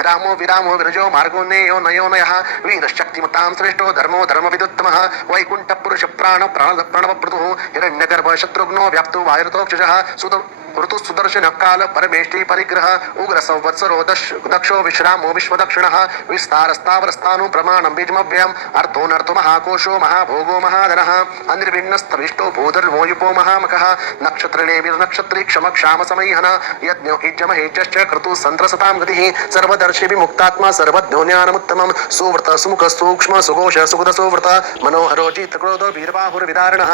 रामो विरामो विरजो मार्गो नेयो नयो नयः वीरशक्तिमतां श्रेष्ठो धर्मो धर्मविदुत्तमः वैकुण्ठपुरुष प्राण प्रणवप्रभुः हिरण्यगर्भ शत्रुघ्नो व्याप्तो वायुरतोक्षजः ऋतु सुदर्शन काल परमेष्टि परिग्रह उग्र संवत्सरो दक्षो विश्रामो विश्वदक्षिणः विस्तारस्तावरस्थानु प्रमाणं बीजमव्ययम् अर्थोऽनर्थो महाकोशो महाभोगो महाधनः अनिर्विण्णस्तविष्टो भूधर्मोयुपो महामकः नक्षत्रिणे क्षमक्षाम समयहन यज्ञो इज्जमहेज्यश्च क्रतुः सन्त्रसतां गतिः सर्वदर्शि विमुक्तात्मा सर्वज्ञो ज्ञानमुत्तमं सुव्रत सुमुख सूक्ष्म सुघोष सुगुद सुव्रत मनोहरो चित्तक्रोधो वीरबाहुर्विदारणः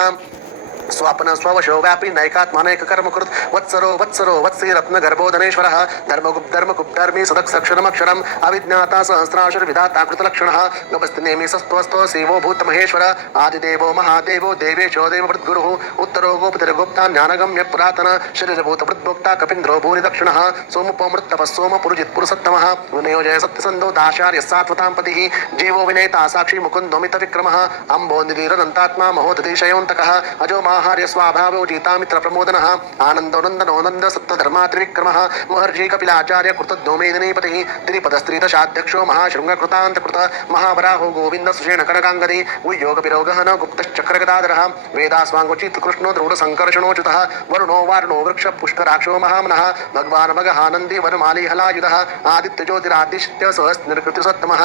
स्वप्न स्ववशो व्यापी नैकात्मानैक कर्मकृत वत्सरो वत्सरो वत्सी रत्न गर्भोधनेश्वरः धर्मगुप्धर्मी सदक्षरमक्षरम् अविज्ञाता सहस्राशुर विधाता कृतलक्षणः गपस्ति नेमि सस्त्वस्तो शिवो भूतमहेश्वर आदिदेवो महादेवो देवेशो देववृद्गुरुः उत्तरो गोपतिर्गुप्ता ज्ञानगम्य पुरातन शरीरभूत वृद्भोक्ता कपीन्द्रो भूरिदक्षिणः सोमुपमृत्तपः सोमपुरुजित्पुरुषत्तमः विनयो जय सत्यसन्धो दाशार्य सात्वतां पतिः जीवो विनेता साक्षी मुकुन्दोमित विक्रमः अम्बो निरीरनन्तात्मा महोदधिशयोऽन्तकः अजो आहार्य स्वाभावो जीतामित्र प्रमोदनः आनन्दो नन्दनो नन्द सत्यधर्मा त्रिविक्रमः महर्षि कपिलाचार्य कृतद्वोमेदिनीपतिः त्रिपदस्त्रिदशाध्यक्षो महाशृङ्गकृतान्तकृत महावराहो गोविन्द सुषेण कनकाङ्गदी उयोगपिरोगहन गुप्तश्चक्रगदाधरः वेदास्वाङ्गोचित् कृष्णो द्रोढसङ्कर्षणोच्युतः वरुणो वारुणो वृक्ष पुष्कराक्षो महामनः भगवान् मगहानन्दी वनमाली हलायुधः आदित्यज्योतिरादिश्य सहस्रनिर्कृतिसत्तमः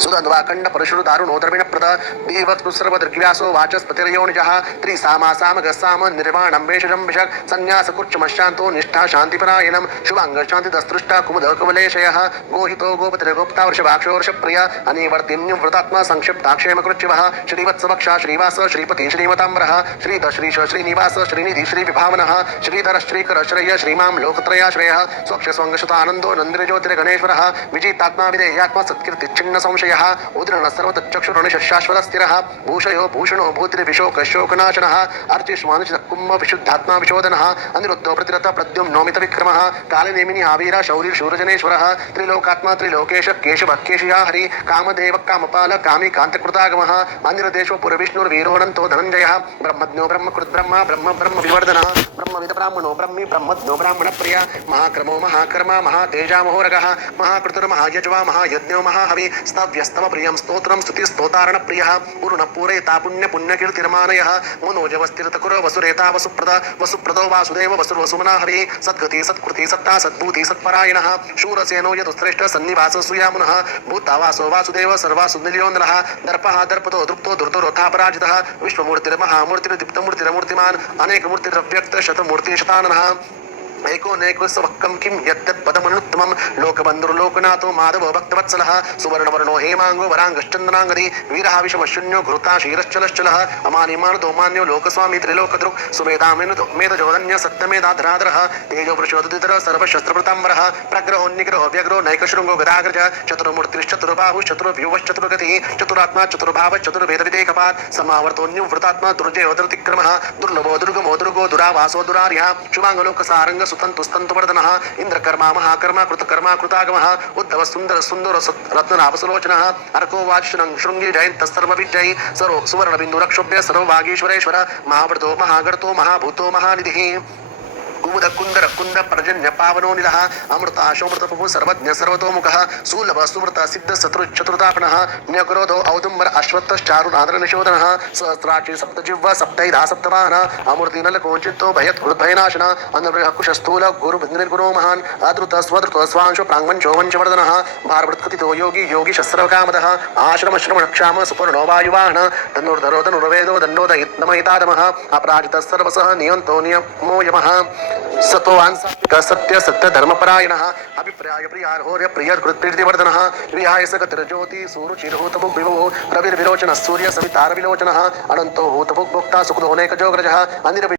सुदद्वाखंड परशुर दारुणो द्रविणप्रद देवत्सु सर्वदृग्व्यासो वाचस्पतिर्योनिजः त्रिसामासामगस्साम निर्वाणं वेषजं विशक् सन्न्यासकुर्चमशान्तो निष्ठा शान्तिपरायणं शुभाङ्गशान्तिदस्तृष्टा कुमुदकवलेशयः गोहितो गोपतिर्गोप्ता वृषभाक्षो वर्षप्रिय अनिवर्तिन्युव्रतात्मा संक्षिप्ताक्षेमकृच्यवः श्रीवत्सवक्षा श्रीवास श्रीपति श्रीमताम्बरः श्रीध श्रीश श्रीनिवास श्रीनिधि श्रीविभावनः श्रीधर श्रीकर श्रेय श्रीमां लोकत्रयाश्रयः स्वक्षस्वङ्गशतानन्दो नन्दिरज्योतिर्गणेश्वरः विजितात्मा विधेयात्मा सत्कीर्तिच्छिन्न संशयः उद्रण सर्वतच्चक्षुरणिशाश्वतस्थिरः भूषयो भूषणो भूतिर्विशोकशोकनाशनः अर्चिष्मानुचितकुम्भ विशुद्धात्मा विशोधनः अनिरुद्धो प्रतिरथ प्रद्युम्नोमित विक्रमः कालनेमिनि आवीर शौर्य शूरजनेश्वरः त्रिलोकात्मा त्रिलोकेश केशवः केशिया हरि कामदेव कामपाल कामी कान्तकृतागमः अनिर्देशो पुरविष्णुर्वीरोऽनन्तो धनञ्जयः ब्रह्मज्ञो ब्रह्मकृत् ब्रह्म ब्रह्म ब्रह्म विवर्धनः ब्रह्मविद ब्राह्मणो ब्रह्मी ब्रह्मज्ञो ब्राह्मणप्रिय महाक्रमो महाकर्मा महातेजा महोरगः महाकृतुर्महायज्वा महायज्ञो महाहवि स्तब्ध व्यस्तम प्रियं स्तोत्रं स्तुति स्तोतारण प्रियः पूर्ण पूरयता पुण्य पुण्यकीर्तिर्मानयः मनोजवस्तिरतकुर वसुरेता वसुप्रदो वासुदेव वसुर्वसुमना हरि सद्गति सत्कृति सत्ता सद्भूति सत्परायणः शूरसेनो यदुश्रेष्ठ सन्निवास सुयामुनः भूतावासो वासुदेव सर्वासु निलयोन्दलः दर्पः दर्पतो दृप्तो धृतोरथापराजितः विश्वमूर्तिर्महामूर्तिर्दीप्तमूर्तिरमूर्तिमान् अनेकमूर्तिरव्यक्त शतमूर्ति शताननः एको सवक्कं किं यत्तत्पदमनुत्तमं लोकबन्धुर्लोकनाथो माधवो भक्तवत्सलः सुवर्णवर्णो हेमाङ्गो वराङ्गश्चन्दनाङ्गदी वीरः विषमशून्यो घृता क्षीरश्चलश्चलः अमानिमानदो मान्यो लोकस्वामी त्रिलोकदृक् सुमेधामेधजोधन्य सत्यमेधाधराधरः तेजो प्रचोदितर सर्वशस्त्रप्रताम्बरः प्रग्रहोन्निग्रहो व्यग्रो नैकशृङ्गो गदाग्रज चतुर्मूर्तिश्चतुर्बाहुश्चतुर्व्यूहश्चतुर्गतिः चतुरात्मा चतुर्भाव चतुर्वेदविदेकपात् समावर्तोऽन्युवृतात्मा दुर्जयोदृतिक्रमः दुर्लभो दुर्गमो दुर्गो दुरावासो दुरार्यः शुभाङ्गलोकसारङ्ग सुतन्तुस्तन्तुवर्धनः इन्द्रकर्मा महाकर्मा कृतकर्मा कृतागमः उद्धव सुन्दर सुन्दर रत्ननाभसुलोचनः अर्को वाचनं शृङ्गी जयन्तस्तर्मविजयी सर्व सुवर्णबिन्दुरक्षोभ्य सर्वभागीश्वरेश्वर महाव्रतो महागर्तो महाभूतो महानिधिः कुमुद कुंदर कुंद पर्जन्य पावनो निलः अमृताशोमृत प्रभु सर्वज्ञ सर्वतोमुखः सुलभ सुमृत सिद्ध शत्रु चतुर्तापनः न्यक्रोधो औदुम्बर अश्वत्थश्चारुनादर निशोधनः सहस्राची सप्तजिह्व सप्तैधा सप्तवाहन अमूर्ति नलकोचितो भयत् हृदभयनाशन अन्नबृह कुशस्थूल गुरु निर्गुरो महान् अद्रुत स्वद्रुत स्वांशो प्राङ्मञ्चो वंशवर्धनः भारवृत्कथितो योगी योगी शस्त्रकामदः आश्रम श्रमण क्षाम सुपर्णो वायुवाहन धनुर्धरो धनुर्वेदो दण्डोदयित्नमहितादमः अपराजित सर्वसः नियन्तो नियमो यमः सतोवान सत्य सत्य धर्मपरायणः अभिप्राय प्रियार्होर्य प्रिय कृत्प्रीतिवर्धनः विहाय सगतिर्ज्योति सूरुचिरहूतभुग् विभो रविर्विरोचनः सूर्य सवितार विलोचनः अनन्तो हूतभुग् भोक्ता सुखदोनेकजोग्रजः अनिर्वि